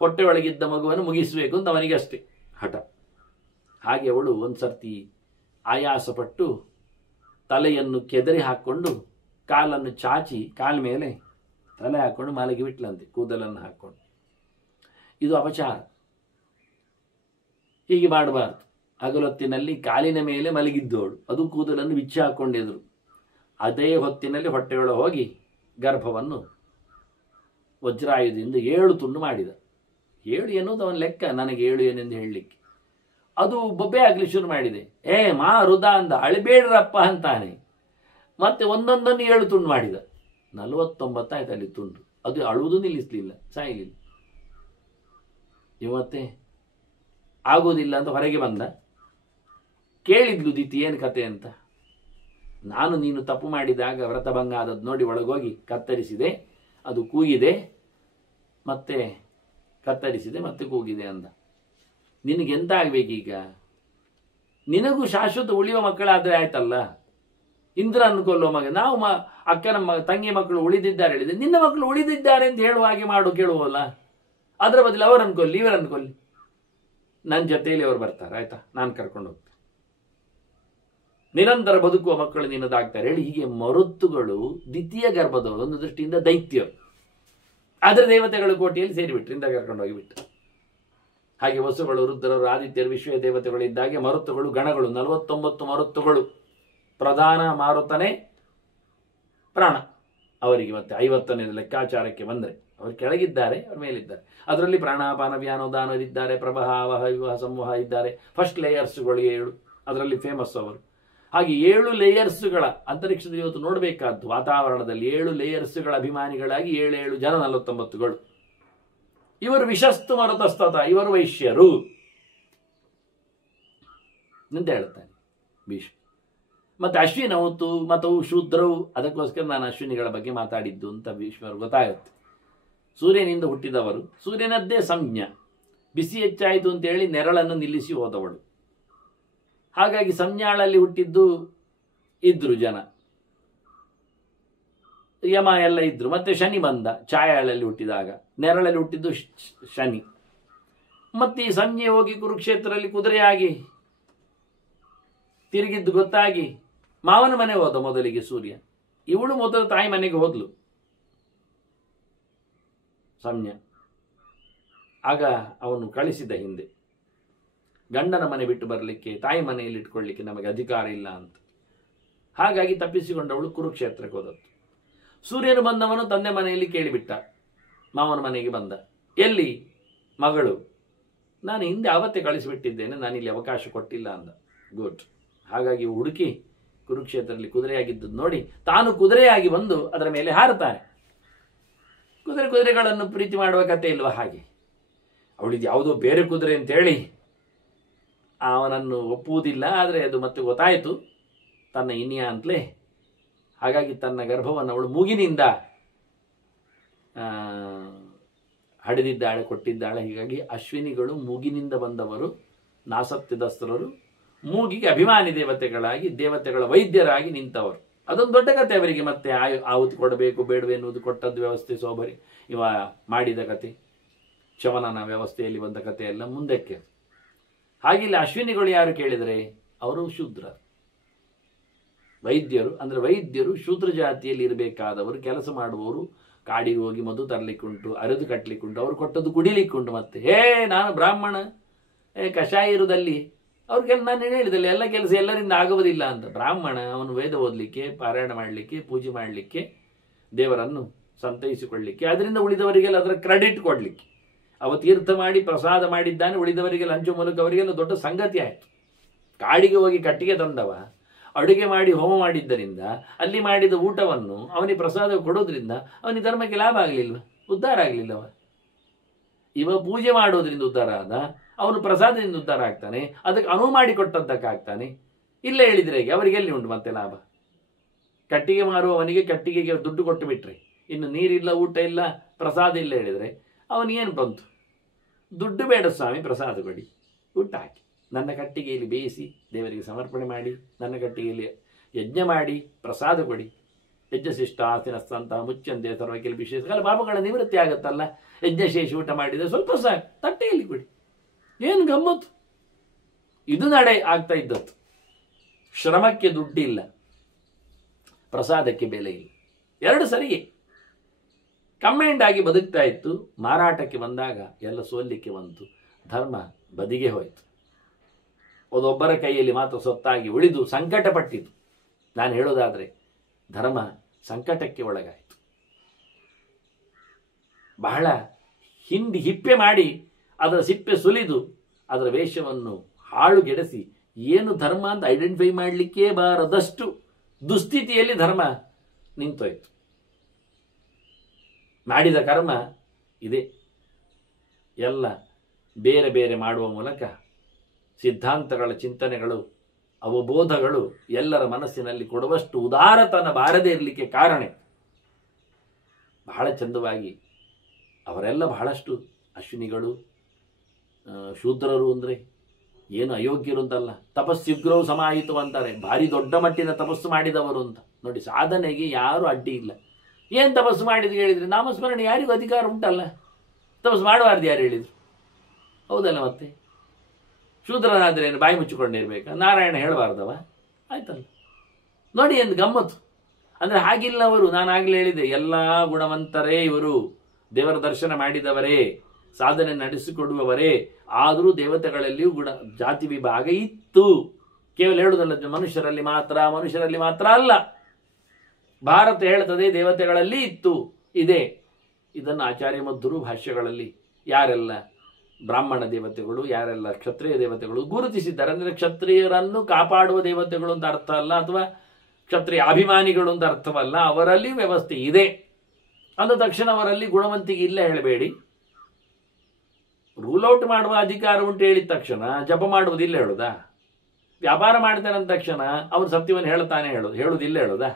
ಹೊಟ್ಟೆ ಒಳಗಿದ್ದ ಮಗುವನ್ನು ಮುಗಿಸಬೇಕು ಅಂತ ಅವನಿಗೆ ಅಷ್ಟೇ ಹಠ. ಹಾಗೆ ಅವಳು ಒಂದು ಸರ್ತಿ ಆಯಾಸಪಟ್ಟು ತಲೆಯನ್ನು ಕೆದರಿ ಹಾಕ್ಕೊಂಡು ಕಾಲನ್ನು ಚಾಚಿ ಕಾಲ ಮೇಲೆ ತಲೆ ಹಾಕ್ಕೊಂಡು ಮಲಗಿ ಬಿಟ್ಲಂತೆ, ಕೂದಲನ್ನು ಹಾಕ್ಕೊಂಡು. ಇದು ಅಪಚಾರ, ಹೀಗೆ ಮಾಡಬಾರ್ದು. ಹಗಲೊತ್ತಿನಲ್ಲಿ ಕಾಲಿನ ಮೇಲೆ ಮಲಗಿದ್ದವಳು, ಅದು ಕೂದಲನ್ನು ಬಿಚ್ಚಿ ಹಾಕ್ಕೊಂಡಿದ್ರು. ಅದೇ ಹೊತ್ತಿನಲ್ಲಿ ಹೊಟ್ಟೆಯೊಳ ಹೋಗಿ ಗರ್ಭವನ್ನು ವಜ್ರಾಯುಧದಿಂದ 7 ತುಂಡು ಮಾಡಿದ. 7 ಎನ್ನುವುದು ಅವನ ಲೆಕ್ಕ, ನನಗೆ 7 ಏನೆಂದು ಹೇಳಲಿಕ್ಕೆ. ಅದು ಬೊಬ್ಬೆ ಆಗಲಿ ಶುರು ಮಾಡಿದೆ. ಮಾ ರುದ ಅಂದ, ಅಳಿಬೇಡ್ರಪ್ಪ ಅಂತಾನೆ. ಮತ್ತೆ ಒಂದೊಂದನ್ನು 7 ತುಂಡು ಮಾಡಿದ. 49 ಆಯ್ತು ಅಲ್ಲಿ ತುಂಡು. ಅದು ಅಳುವುದು ನಿಲ್ಲಿಸಲಿಲ್ಲ, ಸಾಯಲಿಲ್ಲ. ಇವತ್ತೆ ಆಗೋದಿಲ್ಲ ಅಂತ ಹೊರಗೆ ಬಂದ. ಕೇಳಿದ್ಲು ದಿತಿ ಏನು ಕತೆ ಅಂತ. ನಾನು ನೀನು ತಪ್ಪು ಮಾಡಿದಾಗ ವ್ರತಭಂಗ ಆದದ್ದು ನೋಡಿ ಒಳಗೋಗಿ ಕತ್ತರಿಸಿದೆ, ಅದು ಕೂಗಿದೆ, ಮತ್ತೆ ಕತ್ತರಿಸಿದೆ, ಮತ್ತೆ ಕೂಗಿದೆ ಅಂದ. ನಿನಗೆಂತ ಆಗ್ಬೇಕೀಗ? ನಿನಗೂ ಶಾಶ್ವತ ಉಳಿಯುವ ಮಕ್ಕಳಾದ್ರೆ ಆಯ್ತಲ್ಲ. ಇಂದ್ರ ಅನ್ಕೊಳ್ಳೋ ಮಗ, ನಾವು ಅಕ್ಕನ ತಂಗಿ ಮಕ್ಕಳು ಉಳಿದಿದ್ದಾರೆ ಹೇಳಿದೆ, ನಿನ್ನ ಮಕ್ಕಳು ಉಳಿದಿದ್ದಾರೆ ಅಂತ ಹೇಳುವ ಹಾಗೆ ಮಾಡು, ಕೇಳುವಲ್ಲ. ಅದರ ಬದಲು ಅವ್ರು ಅನ್ಕೊಳ್ಳಿ, ಇವರು ಅನ್ಕೊಳ್ಳಿ, ನನ್ನ ಜೊತೆಯಲ್ಲಿ ಅವ್ರು ಬರ್ತಾರೆ, ಆಯ್ತಾ, ನಾನು ಕರ್ಕೊಂಡು ಹೋಗ್ತೇನೆ, ನಿರಂತರ ಬದುಕುವ ಮಕ್ಕಳು ನಿನ್ನದಾಗ್ತಾರೆ ಹೇಳಿ. ಹೀಗೆ ಮರುತ್ತುಗಳು ದ್ವಿತೀಯ ಗರ್ಭದವರು, ಒಂದು ದೃಷ್ಟಿಯಿಂದ ದೈತ್ಯರು, ಆದರೆ ದೇವತೆಗಳು ಕೋಟಿಯಲ್ಲಿ ಸೇರಿಬಿಟ್ರು, ಇಂದ ಕರ್ಕೊಂಡು ಹೋಗಿಬಿಟ್ಟು. ಹಾಗೆ ವಸುಗಳು, ರುದ್ರರು, ಆದಿತ್ಯರು, ವಿಶ್ವ ದೇವತೆಗಳು ಇದ್ದಾಗೆ ಮರುತ್ತುಗಳು, ಗಣಗಳು, 49 ಮರುತ್ತುಗಳು. ಪ್ರಧಾನ ಮಾರುತನೇ ಪ್ರಾಣ ಅವರಿಗೆ. ಮತ್ತೆ 50ನೇ ಲೆಕ್ಕಾಚಾರಕ್ಕೆ ಬಂದರೆ ಅವರು ಕೆಳಗಿದ್ದಾರೆ, ಅವ್ರ ಮೇಲಿದ್ದಾರೆ. ಅದರಲ್ಲಿ ಪ್ರಾಣಾಪಾನ ವ್ಯಾನೋದಾನದಿದ್ದಾರೆ, ಪ್ರಭಹ, ಆವಹ, ವಿವಾಹ, ಸಂವಹ ಇದ್ದಾರೆ. ಫಸ್ಟ್ ಲೇಯರ್ಸ್ಗಳು 7, ಅದರಲ್ಲಿ ಫೇಮಸ್ ಅವರು. ಹಾಗೆ 7 ಲೇಯರ್ಸ್ಗಳ ಅಂತರಿಕ್ಷದ ಇವತ್ತು ನೋಡಬೇಕಾದ್ದು ವಾತಾವರಣದಲ್ಲಿ 7 ಲೇಯರ್ಸ್ಗಳ ಅಭಿಮಾನಿಗಳಾಗಿ 7 ಜನ 49ಗಳು. ಇವರು ವಿಶಸ್ತು ಮರುತಸ್ತತ, ಇವರು ವೈಶ್ಯರು ಅಂತ ಹೇಳ್ತಾನೆ ಭೀಷ್ಮ. ಮತ್ತೆ ಅಶ್ವಿನವತ್ತು ಮತವು ಶೂದ್ರವು, ಅದಕ್ಕೋಸ್ಕರ ನಾನು ಅಶ್ವಿನಿಗಳ ಬಗ್ಗೆ ಮಾತಾಡಿದ್ದು ಅಂತ ಭೀಷ್ಮರು ಗೊತ್ತಾಗುತ್ತೆ. ಸೂರ್ಯನಿಂದ ಹುಟ್ಟಿದವರು, ಸೂರ್ಯನದ್ದೇ ಸಂಜ್ಞ. ಬಿಸಿ ಹೆಚ್ಚಾಯಿತು ಅಂತೇಳಿ ನೆರಳನ್ನು ನಿಲ್ಲಿಸಿ ಹೋದವಳು. ಹಾಗಾಗಿ ಸಂಜ್ಞಾಳಲ್ಲಿ ಹುಟ್ಟಿದ್ದು ಇದ್ರು ಜನ, ಯಮ ಎಲ್ಲ ಇದ್ರು. ಮತ್ತೆ ಶನಿ ಬಂದ, ಛಾಯಾಳಲ್ಲಿ ಹುಟ್ಟಿದಾಗ, ನೆರಳಲ್ಲಿ ಹುಟ್ಟಿದ್ದು ಶನಿ. ಮತ್ತೆ ಈ ಸಂಜೆ ಹೋಗಿ ಕುರುಕ್ಷೇತ್ರದಲ್ಲಿ ಕುದುರೆಯಾಗಿ ತಿರುಗಿದ್ದು ಗೊತ್ತಾಗಿ ಮಾವನ ಮನೆ ಹೋದ ಮೊದಲಿಗೆ ಸೂರ್ಯ. ಇವಳು ಮೊದಲು ತಾಯಿ ಮನೆಗೆ ಹೋದ್ಲು ಸಂಜ್ಞ. ಆಗ ಅವನು ಕಳಿಸಿದ ಹಿಂದೆ, ಗಂಡನ ಮನೆ ಬಿಟ್ಟು ಬರಲಿಕ್ಕೆ, ತಾಯಿ ಮನೆಯಲ್ಲಿ ಇಟ್ಕೊಳ್ಳಿಕ್ಕೆ ನಮಗೆ ಅಧಿಕಾರ ಇಲ್ಲ ಅಂತ. ಹಾಗಾಗಿ ತಪ್ಪಿಸಿಕೊಂಡವಳು ಕುರುಕ್ಷೇತ್ರಕ್ಕೆ ಹೋದದ್ದು. ಸೂರ್ಯನು ಬಂದವನು ತಂದೆ ಮನೆಯಲ್ಲಿ ಕೇಳಿಬಿಟ್ಟ, ಮಾವನ ಮನೆಗೆ ಬಂದ. ಎಲ್ಲಿ ಮಗಳು? ನಾನು ಹಿಂದೆ ಆವತ್ತೇ ಕಳಿಸಿಬಿಟ್ಟಿದ್ದೇನೆ, ನಾನಿಲ್ಲಿ ಅವಕಾಶ ಕೊಟ್ಟಿಲ್ಲ ಅಂದ. ಗುಡ್. ಹಾಗಾಗಿ ಹುಡುಕಿ ಕುರುಕ್ಷೇತ್ರದಲ್ಲಿ ಕುದುರೆಯಾಗಿದ್ದದ್ದು ನೋಡಿ ತಾನು ಕುದುರೆಯಾಗಿ ಬಂದು ಅದರ ಮೇಲೆ ಹಾರುತ್ತಾನೆ. ಕುದುರೆಗಳನ್ನು ಪ್ರೀತಿ ಮಾಡುವ ಕತೆ ಇಲ್ವಾ ಹಾಗೆ. ಅವಳಿದು ಯಾವುದೋ ಬೇರೆ ಕುದುರೆ ಅಂತೇಳಿ ಅವನನ್ನು ಒಪ್ಪುವುದಿಲ್ಲ. ಆದರೆ ಅದು ಮತ್ತೆ ಗೊತ್ತಾಯಿತು ತನ್ನ ಇನಿಯ ಅಂತಲೇ. ಹಾಗಾಗಿ ತನ್ನ ಗರ್ಭವನ್ನು ಅವಳು ಮೂಗಿನಿಂದ ಹಡೆದಿದ್ದಾಳೆ, ಕೊಟ್ಟಿದ್ದಾಳೆ. ಹೀಗಾಗಿ ಅಶ್ವಿನಿಗಳು ಮೂಗಿನಿಂದ ಬಂದವರು, ನಾಸತ್ಯದಸ್ತ್ರರು, ಮೂಗಿಗೆ ಅಭಿಮಾನಿ ದೇವತೆಗಳಾಗಿ, ದೇವತೆಗಳ ವೈದ್ಯರಾಗಿ ನಿಂತವರು. ಅದೊಂದು ದೊಡ್ಡ ಕತೆ ಅವರಿಗೆ. ಮತ್ತೆ ಆಹುತಿ ಕೊಡಬೇಕು ಬೇಡವೆ ಎನ್ನುವುದು ಕೊಟ್ಟದ್ದು ವ್ಯವಸ್ಥೆ ಸೋಬರಿ ಇವ ಮಾಡಿದ ಕತೆ, ಚವನನ ವ್ಯವಸ್ಥೆಯಲ್ಲಿ ಬಂದ ಕತೆ ಎಲ್ಲ ಮುಂದಕ್ಕೆ. ಹಾಗಿಲ್ಲ ಅಶ್ವಿನಿಗಳು ಯಾರು ಕೇಳಿದರೆ ಅವರು ಶೂದ್ರ ವೈದ್ಯರು. ಅಂದರೆ ವೈದ್ಯರು ಶೂದ್ರ ಜಾತಿಯಲ್ಲಿ ಇರಬೇಕಾದವರು, ಕೆಲಸ ಮಾಡುವವರು. ಕಾಡಿಗೆ ಹೋಗಿ ಮಧು ತರಲಿಕ್ಕುಂಟು, ಅರೆದು ಕಟ್ಟಲಿಕ್ಕುಂಟು, ಅವರು ಕೊಟ್ಟದ್ದು ಕುಡಿಲಿಕ್ಕುಂಟು. ಮತ್ತೆ ನಾನು ಬ್ರಾಹ್ಮಣ, ಕಷಾಯ ಇರುವುದಲ್ಲಿ ಅವ್ರಿಗೆಲ್ಲ ನಾನು ಹೇಳಿದಲ್ಲಿ ಎಲ್ಲ ಕೆಲಸ ಎಲ್ಲರಿಂದ ಆಗುವುದಿಲ್ಲ ಅಂತ. ಬ್ರಾಹ್ಮಣ ಅವನು ವೇದ ಓದಲಿಕ್ಕೆ, ಪಾರಾಯಣ ಮಾಡಲಿಕ್ಕೆ, ಪೂಜೆ ಮಾಡಲಿಕ್ಕೆ, ದೇವರನ್ನು ಸಂತೈಸಿಕೊಳ್ಳಲಿಕ್ಕೆ, ಅದರಿಂದ ಉಳಿದವರಿಗೆಲ್ಲ ಅದರ ಕ್ರೆಡಿಟ್ ಕೊಡಲಿಕ್ಕೆ. ಅವ ತೀರ್ಥ ಮಾಡಿ ಪ್ರಸಾದ ಮಾಡಿದ್ದಾನೆ, ಉಳಿದವರಿಗೆಲ್ಲ ಹಂಚುವ ಮೂಲಕ ಅವರಿಗೆಲ್ಲ ದೊಡ್ಡ ಸಂಗತಿ ಆಯಿತು. ಕಾಡಿಗೆ ಹೋಗಿ ಕಟ್ಟಿಗೆ ತಂದವ ಅಡುಗೆ ಮಾಡಿ ಹೋಮ ಮಾಡಿದ್ದರಿಂದ ಅಲ್ಲಿ ಮಾಡಿದ ಊಟವನ್ನು ಅವನಿಗೆ ಪ್ರಸಾದ ಕೊಡೋದ್ರಿಂದ ಅವನಿಗೆ ಧರ್ಮಕ್ಕೆ ಲಾಭ ಆಗಲಿಲ್ವ, ಉದ್ಧಾರ ಆಗಲಿಲ್ಲವ. ಇವ ಪೂಜೆ ಮಾಡೋದ್ರಿಂದ ಉದ್ಧಾರ ಆದ, ಅವನು ಪ್ರಸಾದದಿಂದ ಉದ್ಧಾರ ಆಗ್ತಾನೆ, ಅದಕ್ಕೆ ಅನುವು ಮಾಡಿಕೊಟ್ಟದ್ದಕ್ಕಾಗ್ತಾನೆ. ಇಲ್ಲ ಹೇಳಿದ್ರೆ ಹೇಗೆ, ಅವರಿಗೆ ಎಲ್ಲಿ ಉಂಟು ಮತ್ತೆ ಲಾಭ? ಕಟ್ಟಿಗೆ ಮಾರುವವನಿಗೆ ಕಟ್ಟಿಗೆಗೆ ದುಡ್ಡು ಕೊಟ್ಟು ಬಿಟ್ರೆ, ಇನ್ನು ನೀರಿಲ್ಲ, ಊಟ ಇಲ್ಲ, ಪ್ರಸಾದ ಇಲ್ಲ ಹೇಳಿದರೆ ಅವನಿಗೇನು ಬಂತು? ದುಡ್ಡು ಬೇಡ ಸ್ವಾಮಿ, ಪ್ರಸಾದ ಕೊಡಿ, ಊಟ ಹಾಕಿ, ನನ್ನ ಕಟ್ಟಿಗೆಯಲ್ಲಿ ಬೇಯಿಸಿ ದೇವರಿಗೆ ಸಮರ್ಪಣೆ ಮಾಡಿ, ನನ್ನ ಕಟ್ಟಿಗೆಯಲ್ಲಿ ಯಜ್ಞ ಮಾಡಿ ಪ್ರಸಾದ ಕೊಡಿ. ಯಜ್ಞಶಿಷ್ಟ ಆಸನಸ್ತಂತಹ ಮುಚ್ಚಂತೆ ಸರ್ವಕ್ಕೆಲ್ಲ ವಿಶೇಷ ಕಾಲ ಪಾಪಗಳ ನಿವೃತ್ತಿ ಆಗುತ್ತಲ್ಲ. ಯಜ್ಞಶೇಷ ಊಟ ಮಾಡಿದರೆ ಸ್ವಲ್ಪ ಸಾಕು, ತಟ್ಟೆಯಲ್ಲಿ ಕೊಡಿ. ಏನು ಗಮ್ಮತ್ತು! ಇದು ನಡೆ ಆಗ್ತಾ ಇದ್ದದ್ದು. ಶ್ರಮಕ್ಕೆ ದುಡ್ಡಿಲ್ಲ, ಪ್ರಸಾದಕ್ಕೆ ಬೆಲೆ ಇಲ್ಲ, ಎರಡು ಸರಿಗೆ ಕಂಬೈಂಡ್ ಆಗಿ ಬದುಕ್ತಾ ಇತ್ತು. ಮಾರಾಟಕ್ಕೆ ಬಂದಾಗ ಎಲ್ಲ ಸೋಲಿಕ್ಕೆ ಬಂತು, ಧರ್ಮ ಬದಿಗೆ ಹೋಯಿತು. ಅದೊಬ್ಬರ ಕೈಯಲ್ಲಿ ಮಾತ್ರ ಸೊತ್ತಾಗಿ ಉಳಿದು ಸಂಕಟ ಪಟ್ಟಿತು. ನಾನು ಹೇಳೋದಾದರೆ ಧರ್ಮ ಸಂಕಟಕ್ಕೆ ಒಳಗಾಯಿತು. ಬಹಳ ಹಿಪ್ಪೆ ಮಾಡಿ ಅದರ ಸಿಪ್ಪೆ ಸುಲಿದು ಅದರ ವೇಷವನ್ನು ಹಾಳುಗೆಡಿಸಿ ಏನು ಧರ್ಮ ಅಂತ ಐಡೆಂಟಿಫೈ ಮಾಡಲಿಕ್ಕೆ ಬಾರದಷ್ಟು ದುಸ್ಥಿತಿಯಲ್ಲಿ ಧರ್ಮ ನಿಂತೋಯ್ತು. ಮಾಡಿದ ಕರ್ಮ ಇದೆ. ಎಲ್ಲ ಬೇರೆ ಬೇರೆ ಮಾಡುವ ಮೂಲಕ ಸಿದ್ಧಾಂತಗಳ ಚಿಂತನೆಗಳು ಅವಬೋಧಗಳು ಎಲ್ಲರ ಮನಸ್ಸಿನಲ್ಲಿ ಕೊಡುವಷ್ಟು ಉದಾರತನ ಬಾರದೇ ಇರಲಿಕ್ಕೆ ಕಾರಣ. ಬಹಳ ಚಂದವಾಗಿ ಅವರೆಲ್ಲ ಬಹಳಷ್ಟು ಅಶ್ವಿನಿಗಳು, ಶೂದ್ರರು ಅಂದರೆ ಏನು ಅಯೋಗ್ಯರು ಅಂತಲ್ಲ, ತಪಸ್ಸಿಗ್ರವು ಸಮಾಹಿತು ಅಂತಾರೆ. ಭಾರಿ ದೊಡ್ಡ ಮಟ್ಟಿನ ತಪಸ್ಸು ಮಾಡಿದವರು ಅಂತ. ನೋಡಿ, ಸಾಧನೆಗೆ ಯಾರು ಅಡ್ಡಿ ಇಲ್ಲ. ಏನು ತಪಸ್ಸು ಮಾಡಿದ್ರು ಹೇಳಿದರೆ ನಾಮಸ್ಮರಣೆ ಯಾರಿಗೂ ಅಧಿಕಾರ ಉಂಟಲ್ಲ. ತಪಸ್ಸು ಮಾಡಬಾರ್ದು ಯಾರು ಹೇಳಿದರು? ಹೌದಲ್ಲ? ಮತ್ತೆ ಶೂದ್ರನಾದರೆ ಏನು ಬಾಯಿ ಮುಚ್ಚಿಕೊಂಡಿರ್ಬೇಕಾ? ನಾರಾಯಣ ಹೇಳಬಾರ್ದವ? ಆಯ್ತಲ್ಲ. ನೋಡಿ ಎಂದು ಗಮ್ಮತ್ತು. ಅಂದರೆ ಹಾಗಿಲ್ಲ ಅವರು. ನಾನಾಗಲೇ ಹೇಳಿದೆ, ಎಲ್ಲ ಗುಣವಂತರೇ ಇವರು, ದೇವರ ದರ್ಶನ ಮಾಡಿದವರೇ, ಸಾಧನೆ ನಡೆಸಿಕೊಡುವವರೇ. ಆದರೂ ದೇವತೆಗಳಲ್ಲಿಯೂ ಜಾತಿ ವಿಭಾಗ ಇತ್ತು. ಕೇವಲ ಹೇಳುವುದಲ್ಲ ಮನುಷ್ಯರಲ್ಲಿ ಮಾತ್ರ ಅಲ್ಲ. ಭಾರತ ಹೇಳ್ತದೆ ದೇವತೆಗಳಲ್ಲಿ ಇತ್ತು, ಇದೆ. ಇದನ್ನು ಆಚಾರ್ಯ ಮಧ್ವರು ಭಾಷ್ಯಗಳಲ್ಲಿ ಯಾರೆಲ್ಲ ಬ್ರಾಹ್ಮಣ ದೇವತೆಗಳು, ಯಾರೆಲ್ಲ ಕ್ಷತ್ರಿಯ ದೇವತೆಗಳು ಗುರುತಿಸಿದ್ದಾರೆ. ಅಂದರೆ ಕ್ಷತ್ರಿಯರನ್ನು ಕಾಪಾಡುವ ದೇವತೆಗಳು ಅಂತ ಅರ್ಥ ಅಲ್ಲ, ಅಥವಾ ಕ್ಷತ್ರಿಯ ಅಭಿಮಾನಿಗಳು ಅಂತ ಅರ್ಥವಲ್ಲ. ಅವರಲ್ಲಿ ವ್ಯವಸ್ಥೆ ಇದೆ ಅಂದ ತಕ್ಷಣ ಅವರಲ್ಲಿ ಗುಣವಂತಿಕೆ ಇಲ್ಲ ಹೇಳಬೇಡಿ. ರೂಲ್ ಔಟ್ ಮಾಡುವ ಅಧಿಕಾರ ಉಂಟು ಹೇಳಿದ ತಕ್ಷಣ ಜಪ ಮಾಡುವುದಿಲ್ಲ ಹೇಳುದಾ? ವ್ಯಾಪಾರ ಮಾಡ್ತಾನೆ ಅಂದ ತಕ್ಷಣ ಅವನು ಸತ್ಯವನ್ನು ಹೇಳ್ತಾನೆ ಹೇಳುವುದಿಲ್ಲ ಹೇಳುದಾ?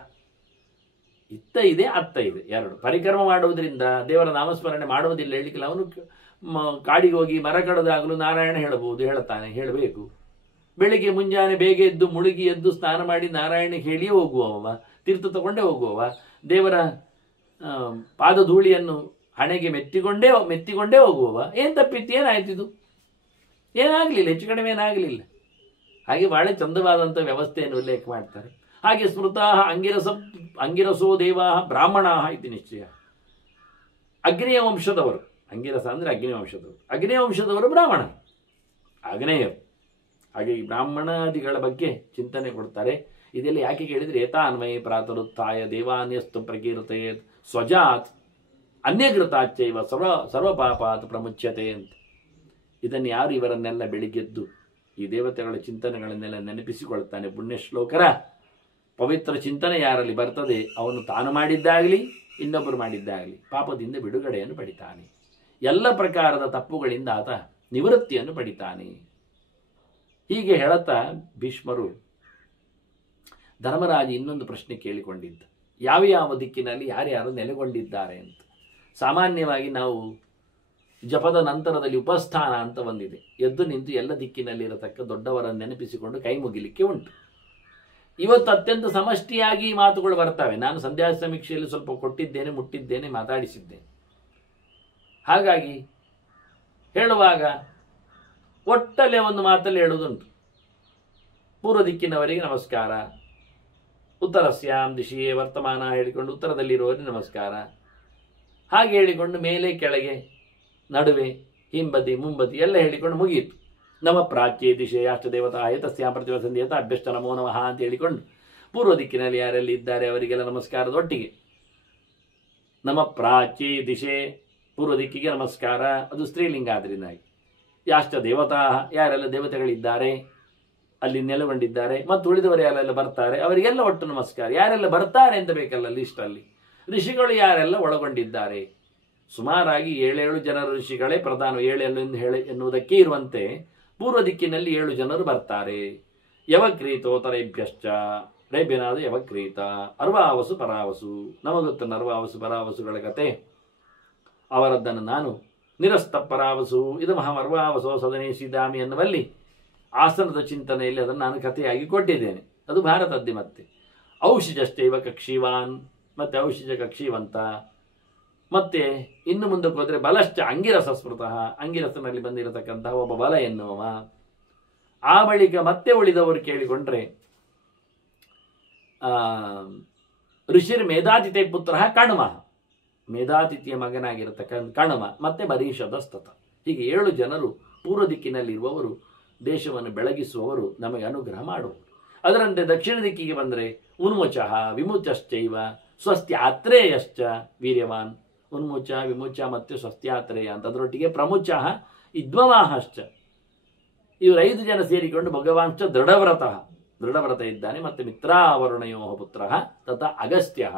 ಇತ್ತ ಇದೆ ಅತ್ತ ಇದೆ ಎರಡು. ಪರಿಕ್ರಮ ಮಾಡುವುದರಿಂದ ದೇವರ ನಾಮಸ್ಮರಣೆ ಮಾಡುವುದಿಲ್ಲ ಹೇಳಲಿಕ್ಕಿಲ್ಲ. ಅವನು ಕಾಡಿಗೆ ಹೋಗಿ ಮರ ಕಡದಾಗಲೂ ನಾರಾಯಣ ಹೇಳಬಹುದು, ಹೇಳ್ತಾನೆ, ಹೇಳಬೇಕು. ಬೆಳಿಗ್ಗೆ ಮುಂಜಾನೆ ಬೇಗ ಎದ್ದು ಮುಳುಗಿ ಎದ್ದು ಸ್ನಾನ ಮಾಡಿ ನಾರಾಯಣ ಹೇಳಿಯೇ ಹೋಗುವವ, ತೀರ್ಥ ತಗೊಂಡೇ ಹೋಗುವವ, ದೇವರ ಪಾದಧೂಳಿಯನ್ನು ಹಣೆಗೆ ಮೆತ್ತಿಕೊಂಡೇ ಹೋಗುವವ. ಏನು ತಪ್ಪಿತ್ತು? ಏನಾಯ್ತಿದು? ಏನಾಗಲಿಲ್ಲ, ಹೆಚ್ಚು ಕಡಿಮೆ ಏನಾಗಲಿಲ್ಲ. ಹಾಗೆ ಬಹಳ ಚಂದವಾದಂಥ ವ್ಯವಸ್ಥೆಯನ್ನು ಉಲ್ಲೇಖ ಮಾಡ್ತಾರೆ. ಹಾಗೆ ಸ್ಮೃತಾ ಅಂಗಿರಸೋ ದೇವಾ ಬ್ರಾಹ್ಮಣ ಇತಿ ನಿಶ್ಚಯ. ಅಗ್ನೇಯ ವಂಶದವರು, ಅಂಗಿರಸ ಅಂದರೆ ಅಗ್ನೇಯ ವಂಶದವರು, ಅಗ್ನೇಯ ವಂಶದವರು ಬ್ರಾಹ್ಮಣ, ಆಗ್ನೇಯರು. ಹಾಗೆ ಈ ಬ್ರಾಹ್ಮಣಾದಿಗಳ ಬಗ್ಗೆ ಚಿಂತನೆ ಕೊಡ್ತಾರೆ. ಇದೆಲ್ಲ ಯಾಕೆ ಕೇಳಿದರೆ, ಏತಾನ್ಮಯಿ ಪ್ರಾತರುತ್ಥಾಯ ದೇವಾನ್ಯಸ್ತು ಪ್ರಕೀರ್ತಯೇತ್ ಸ್ವಜಾತ್ ಅನ್ಯಕೃತಾಚ್ಚೈವ ಸರ್ವಪಾಪಾತ್ ಪ್ರಮುಚ್ಯತೆ ಅಂತ. ಇದನ್ನು ಯಾರು ಇವರನ್ನೆಲ್ಲ ಬೆಳಿಗ್ಗೆದ್ದು ಈ ದೇವತೆಗಳ ಚಿಂತನೆಗಳನ್ನೆಲ್ಲ ನೆನಪಿಸಿಕೊಳ್ತಾನೆ, ಪುಣ್ಯಶ್ಲೋಕರ ಪವಿತ್ರ ಚಿಂತನೆ ಯಾರಲ್ಲಿ ಬರ್ತದೆ ಅವನು ತಾನು ಮಾಡಿದ್ದಾಗಲಿ ಇನ್ನೊಬ್ಬರು ಮಾಡಿದ್ದಾಗಲಿ ಪಾಪದಿಂದ ಬಿಡುಗಡೆಯನ್ನು ಪಡಿತಾನೆ. ಎಲ್ಲ ಪ್ರಕಾರದ ತಪ್ಪುಗಳಿಂದ ಆತ ನಿವೃತ್ತಿಯನ್ನು ಪಡಿತಾನೆ. ಹೀಗೆ ಹೇಳುತ್ತಾ ಭೀಷ್ಮರು ಧರ್ಮರಾಜ ಇನ್ನೊಂದು ಪ್ರಶ್ನೆ ಕೇಳಿಕೊಂಡಿದ್ದ, ಯಾವ ದಿಕ್ಕಿನಲ್ಲಿ ಯಾರ್ಯಾರು ನೆಲೆಗೊಂಡಿದ್ದಾರೆ ಅಂತ. ಸಾಮಾನ್ಯವಾಗಿ ನಾವು ಜಪದ ನಂತರದಲ್ಲಿ ಉಪಸ್ಥಾನ ಅಂತ ಬಂದಿದೆ. ಎದ್ದು ನಿಂತು ಎಲ್ಲ ದಿಕ್ಕಿನಲ್ಲಿರತಕ್ಕ ದೊಡ್ಡವರನ್ನು ನೆನಪಿಸಿಕೊಂಡು ಕೈ ಮುಗಿಲಿಕ್ಕೆ ಉಂಟು. ಇವತ್ತು ಅತ್ಯಂತ ಸಮಷ್ಟಿಯಾಗಿ ಮಾತುಗಳು ಬರ್ತವೆ. ನಾನು ಸಂಧ್ಯಾ ಸಮೀಕ್ಷೆಯಲ್ಲಿ ಸ್ವಲ್ಪ ಕೊಟ್ಟಿದ್ದೇನೆ, ಮುಟ್ಟಿದ್ದೇನೆ, ಮಾತಾಡಿಸಿದ್ದೇನೆ. ಹಾಗಾಗಿ ಹೇಳುವಾಗ ಒಟ್ಟಲ್ಲೇ ಒಂದು ಮಾತಲ್ಲಿ ಹೇಳುವುದುಂಟು, ಪೂರ್ವ ದಿಕ್ಕಿನವರಿಗೆ ನಮಸ್ಕಾರ, ಉತ್ತರಸ್ಯಾಂ ದಿಶಿಯೇ ವರ್ತಮಾನ ಹೇಳಿಕೊಂಡು ಉತ್ತರದಲ್ಲಿರುವವರಿಗೆ ನಮಸ್ಕಾರ, ಹಾಗೆ ಹೇಳಿಕೊಂಡು ಮೇಲೆ ಕೆಳಗೆ ನಡುವೆ ಹಿಂಬದಿ ಮುಂಬದಿ ಎಲ್ಲ ಹೇಳಿಕೊಂಡು ಮುಗಿಯಿತು. ನಮ ಪ್ರಾಚ್ಯೇ ದಿಶೆ ಅಷ್ಟ ದೇವತಾ ಏತಸ್ಯಾಂ ಪ್ರತಿವಸಂಧ್ಯತ ಅಭ್ಯಷ್ಟ ನಮೋ ನಮಃ ಅಂತ ಹೇಳಿಕೊಂಡು ಪೂರ್ವ ದಿಕ್ಕಿನಲ್ಲಿ ಯಾರೆಲ್ಲಿ ಇದ್ದಾರೆ ಅವರಿಗೆಲ್ಲ ನಮಸ್ಕಾರದ ಒಟ್ಟಿಗೆ ನಮ ಪ್ರಾಚ್ಯೇ ದಿಶೆ, ಪೂರ್ವ ದಿಕ್ಕಿಗೆ ನಮಸ್ಕಾರ, ಅದು ಸ್ತ್ರೀಲಿಂಗ ಆದ್ರಿಂದಾಗಿ. ಯಾಷ್ಟ ದೇವತಾ, ಯಾರೆಲ್ಲ ದೇವತೆಗಳಿದ್ದಾರೆ ಅಲ್ಲಿ ನೆಲೆಗೊಂಡಿದ್ದಾರೆ ಮತ್ತು ಉಳಿದವರು ಯಾರೆಲ್ಲ ಬರ್ತಾರೆ ಅವರಿಗೆಲ್ಲ ಒಟ್ಟು ನಮಸ್ಕಾರ. ಯಾರೆಲ್ಲ ಬರ್ತಾರೆ ಅಂತ ಬೇಕಲ್ಲ ಲಿಸ್ಟಲ್ಲಿ. ಋಷಿಗಳು ಯಾರೆಲ್ಲ ಒಳಗೊಂಡಿದ್ದಾರೆ, ಸುಮಾರಾಗಿ 7 ಜನರ ಋಷಿಗಳೇ ಪ್ರಧಾನ. 7 ಎನ್ನುವುದಕ್ಕೆ ಇರುವಂತೆ ಪೂರ್ವ ದಿಕ್ಕಿನಲ್ಲಿ 7 ಜನರು ಬರ್ತಾರೆ. ಯವಕ್ರೀತೋತರೇಭ್ಯಶ್ಚ, ರೇಭ್ಯನಾದ ಯವಕ್ರೀತ, ಅರ್ವಾವಸು ಪರಾವಸು. ನಮಗೊತ್ತು ಅರ್ವಾವಸು ಪರಾವಸುಗಳ ಕತೆ, ಅವರದ್ದನ್ನು ನಾನು ನಿರಸ್ತ ಪರಾವಸು ಇದು ಮಹಾಮರ್ವಾವಸೋ ಸದನೇ ಶ್ರೀದಾಮಿ ಎನ್ನುವಲ್ಲಿ ಆಸನದ ಚಿಂತನೆಯಲ್ಲಿ ಅದನ್ನು ನಾನು ಕಥೆಯಾಗಿ ಕೊಟ್ಟಿದ್ದೇನೆ. ಅದು ಭಾರತದ್ದೇ. ಮತ್ತೆ ಔಷಿಜಷ್ಟೇವ ಕಕ್ಷಿವಾನ್, ಮತ್ತೆ ಔಷಿಜ ಕಕ್ಷಿವಂತ. ಮತ್ತೆ ಇನ್ನು ಮುಂದಕ್ಕೆ ಹೋದರೆ ಬಲಶ್ಚ ಅಂಗಿರಸ ಸ್ಮೃತಃ, ಅಂಗಿರಸನಲ್ಲಿ ಬಂದಿರತಕ್ಕಂತಹ ಒಬ್ಬ ಬಲ ಎನ್ನುವ. ಆ ಬಳಿಕ ಮತ್ತೆ ಉಳಿದವರು ಕೇಳಿಕೊಂಡ್ರೆ ಋಷಿರ್ ಮೇಧಾತಿಥೆ ಪುತ್ರ ಕಣ್ವ, ಮೇಧಾತಿಥಿಯ ಮಗನಾಗಿರತಕ್ಕಂಥ ಕಣ್ವ, ಮತ್ತೆ ಬರೀಷದ ಸ್ತತ. ಹೀಗೆ 7 ಜನರು ಪೂರ್ವ ದಿಕ್ಕಿನಲ್ಲಿರುವವರು, ದೇಶವನ್ನು ಬೆಳಗಿಸುವವರು, ನಮಗೆ ಅನುಗ್ರಹ ಮಾಡುವರು. ಅದರಂತೆ ದಕ್ಷಿಣ ದಿಕ್ಕಿಗೆ ಬಂದರೆ ಉನ್ಮುಚಃ ವಿಮುಚಶ್ಚೈವ ಸ್ವಸ್ತಿ ಆತ್ರೇಯಶ್ಚ ವೀರ್ಯವಾನ್, ಉನ್ಮುಚ ವಿಮುಚ ಮತ್ತು ಸ್ವಸ್ತ್ಯಾತ್ರೇಯ ಅಂತ. ಅದರೊಟ್ಟಿಗೆ ಪ್ರಮುಚ ಇದ್ಮವಾಹಶ್ಚ. ಇವರು 5 ಜನ ಸೇರಿಕೊಂಡು ಭಗವಾಂಶ್ಚ ದೃಢವ್ರತ ಇದ್ದಾನೆ. ಮತ್ತು ಮಿತ್ರಾವರುಣಯೋ ಪುತ್ರ ತಥಾ ಅಗಸ್ತ್ಯ.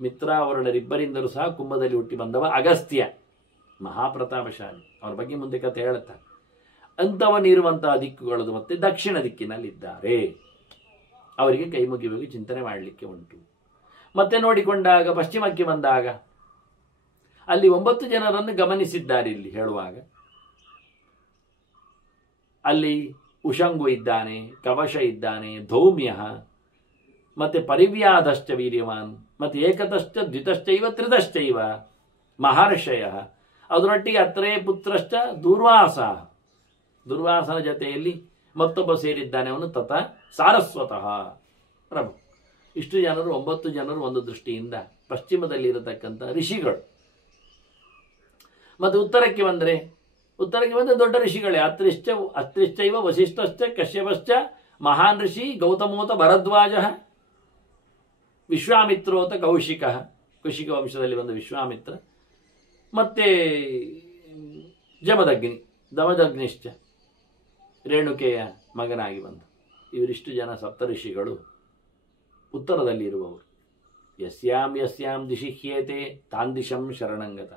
ಮಿತ್ರಾವರುಣರಿಬ್ಬರಿಂದಲೂ ಸಹ ಕುಂಭದಲ್ಲಿ ಹುಟ್ಟಿ ಬಂದವ ಅಗಸ್ತ್ಯ, ಮಹಾಪ್ರತಾಪಶಾಲಿ. ಅವರ ಬಗ್ಗೆ ಮುಂದೆ ಕಥೆ ಹೇಳುತ್ತಾರೆ. ಅಂಥವನಿರುವಂತಹ ದಿಕ್ಕುಗಳದು ಮತ್ತೆ ದಕ್ಷಿಣ ದಿಕ್ಕಿನಲ್ಲಿದ್ದಾರೆ. ಅವರಿಗೆ ಕೈ ಮುಗಿಬೇಕು, ಚಿಂತನೆ ಮಾಡಲಿಕ್ಕೆ ಉಂಟು. ಮತ್ತೆ ನೋಡಿಕೊಂಡಾಗ ಪಶ್ಚಿಮಕ್ಕೆ ಬಂದಾಗ ಅಲ್ಲಿ 9 ಜನರನ್ನು ಗಮನಿಸಿದ್ದಾರೆ. ಇಲ್ಲಿ ಹೇಳುವಾಗ ಅಲ್ಲಿ ಉಷಂಗು ಇದ್ದಾನೆ, ಕವಶ ಇದ್ದಾನೆ, ಧೌಮ್ಯ, ಮತ್ತೆ ಪರಿವ್ಯಾಧಶ್ಚ ವೀರ್ಯವಾನ್, ಮತ್ತೆ ಏಕತಶ್ಚ ದ್ವಿತಶ್ಚೈವ ತ್ರಿತಶ್ಚೈವ ಮಹರ್ಷಯ. ಅದರೊಟ್ಟಿಗೆ ಅತ್ರೇ ಪುತ್ರಶ್ಚ ದುರ್ವಾಸನ ಜೊತೆಯಲ್ಲಿ ಮತ್ತೊಬ್ಬ ಸೇರಿದ್ದಾನೆ, ಅವನು ತಥಾ ಸಾರಸ್ವತಃ ಪ್ರಭು. ಇಷ್ಟು ಜನರು 9 ಜನರು ಒಂದು ದೃಷ್ಟಿಯಿಂದ ಪಶ್ಚಿಮದಲ್ಲಿ ಇರತಕ್ಕಂಥ ಋಷಿಗಳು. ಮತ್ತು ಉತ್ತರಕ್ಕೆ ಬಂದರೆ ದೊಡ್ಡ ಋಷಿಗಳೇ. ಅತ್ರಿಶ್ಚೈವ ವಸಿಷ್ಠಶ್ಚ ಕಶ್ಯಪಶ್ಚ ಮಹಾನ್ ಋಷಿ ಗೌತಮೋತ ಭರದ್ವಾಜ ವಿಶ್ವಾಮಿತ್ರೋತ ಕೌಶಿಕ ವಂಶದಲ್ಲಿ ಬಂದ ವಿಶ್ವಾಮಿತ್ರ, ಮತ್ತೆ ದಮದಗ್ನಿಶ್ಚ ರೇಣುಕೆಯ ಮಗನಾಗಿ ಬಂದ. ಇವರಿಷ್ಟು ಜನ ಸಪ್ತಋಷಿಗಳು ಉತ್ತರದಲ್ಲಿ ಇರುವವರು. ಯಸ್ಯಾಂ ದಿಶಿಹ್ಯೇತೆ ತಾಂದಿಶಂ ಶರಣಂಗತ.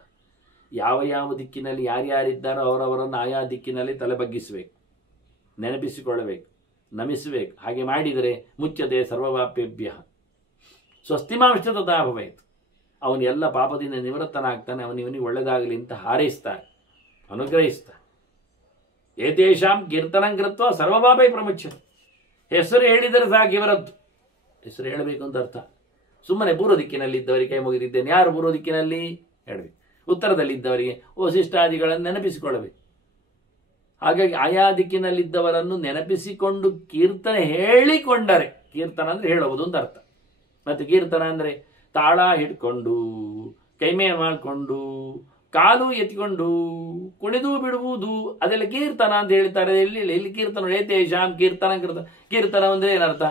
ಯಾವ ದಿಕ್ಕಿನಲ್ಲಿ ಯಾರ್ಯಾರಿದ್ದಾರೋ ಅವರವರನ್ನು ಆಯಾ ದಿಕ್ಕಿನಲ್ಲಿ ತಲೆ ಬಗ್ಗಿಸಬೇಕು, ನೆನಪಿಸಿಕೊಳ್ಳಬೇಕು, ನಮಿಸಬೇಕು. ಹಾಗೆ ಮಾಡಿದರೆ ಮುಚ್ಚತೆ ಸರ್ವವಾಪ್ಯಭ್ಯ ಸ್ವಸ್ತಿಮಾಂಶ ತಥಾ ಭವೇತ್. ಅವನು ಎಲ್ಲ ಪಾಪದಿಂದ ನಿವೃತ್ತನಾಗ್ತಾನೆ. ಇವನಿಗೆ ಒಳ್ಳೆಯದಾಗಲಿ ಅಂತ ಹಾರೈಸ್ತಾರೆ, ಅನುಗ್ರಹಿಸ್ತಾರೆ. ಏತೇಷಾಂ ಕೀರ್ತನಂ ಕೃತ್ವ ಸರ್ವಪಾಪೈ ಪ್ರಮುಚ್ಯತೆ. ಹೆಸರು ಹೇಳಿದರೆ ಸಾಕು ಇವರದ್ದು. ಹೆಸರು ಹೇಳಬೇಕು ಅಂತ ಅರ್ಥ. ಸುಮ್ಮನೆ ಪೂರ್ವ ದಿಕ್ಕಿನಲ್ಲಿದ್ದವರಿಗೆ ಕೈ ಮುಗಿದಿದ್ದೇನೆ. ಯಾರು ಪೂರ್ವ ದಿಕ್ಕಿನಲ್ಲಿ ಹೇಳಬೇಕು, ಉತ್ತರದಲ್ಲಿದ್ದವರಿಗೆ ವಸಿಷ್ಠಾದಿಗಳನ್ನು ನೆನಪಿಸಿಕೊಳ್ಳಬೇಕು. ಹಾಗಾಗಿ ಆಯಾ ದಿಕ್ಕಿನಲ್ಲಿದ್ದವರನ್ನು ನೆನಪಿಸಿಕೊಂಡು ಕೀರ್ತನೆ ಹೇಳಿಕೊಂಡರೆ, ಕೀರ್ತನ ಅಂದರೆ ಹೇಳುವುದು ಅಂತ ಅರ್ಥ. ಮತ್ತು ಕೀರ್ತನ ಅಂದರೆ ತಾಳ ಹಿಡ್ಕೊಂಡು, ಕೈಮೆ ಮಾಡಿಕೊಂಡು, ಕಾಲು ಎತ್ತಿಕೊಂಡು ಕುಣಿದು ಬಿಡುವುದು, ಅದೆಲ್ಲ ಕೀರ್ತನ ಅಂತ ಹೇಳ್ತಾರೆ. ಎಲ್ಲಿ ಕೀರ್ತನ? ಏತೇಷಾಂ ಕೀರ್ತನ ಅಂದರೆ ಏನರ್ಥ?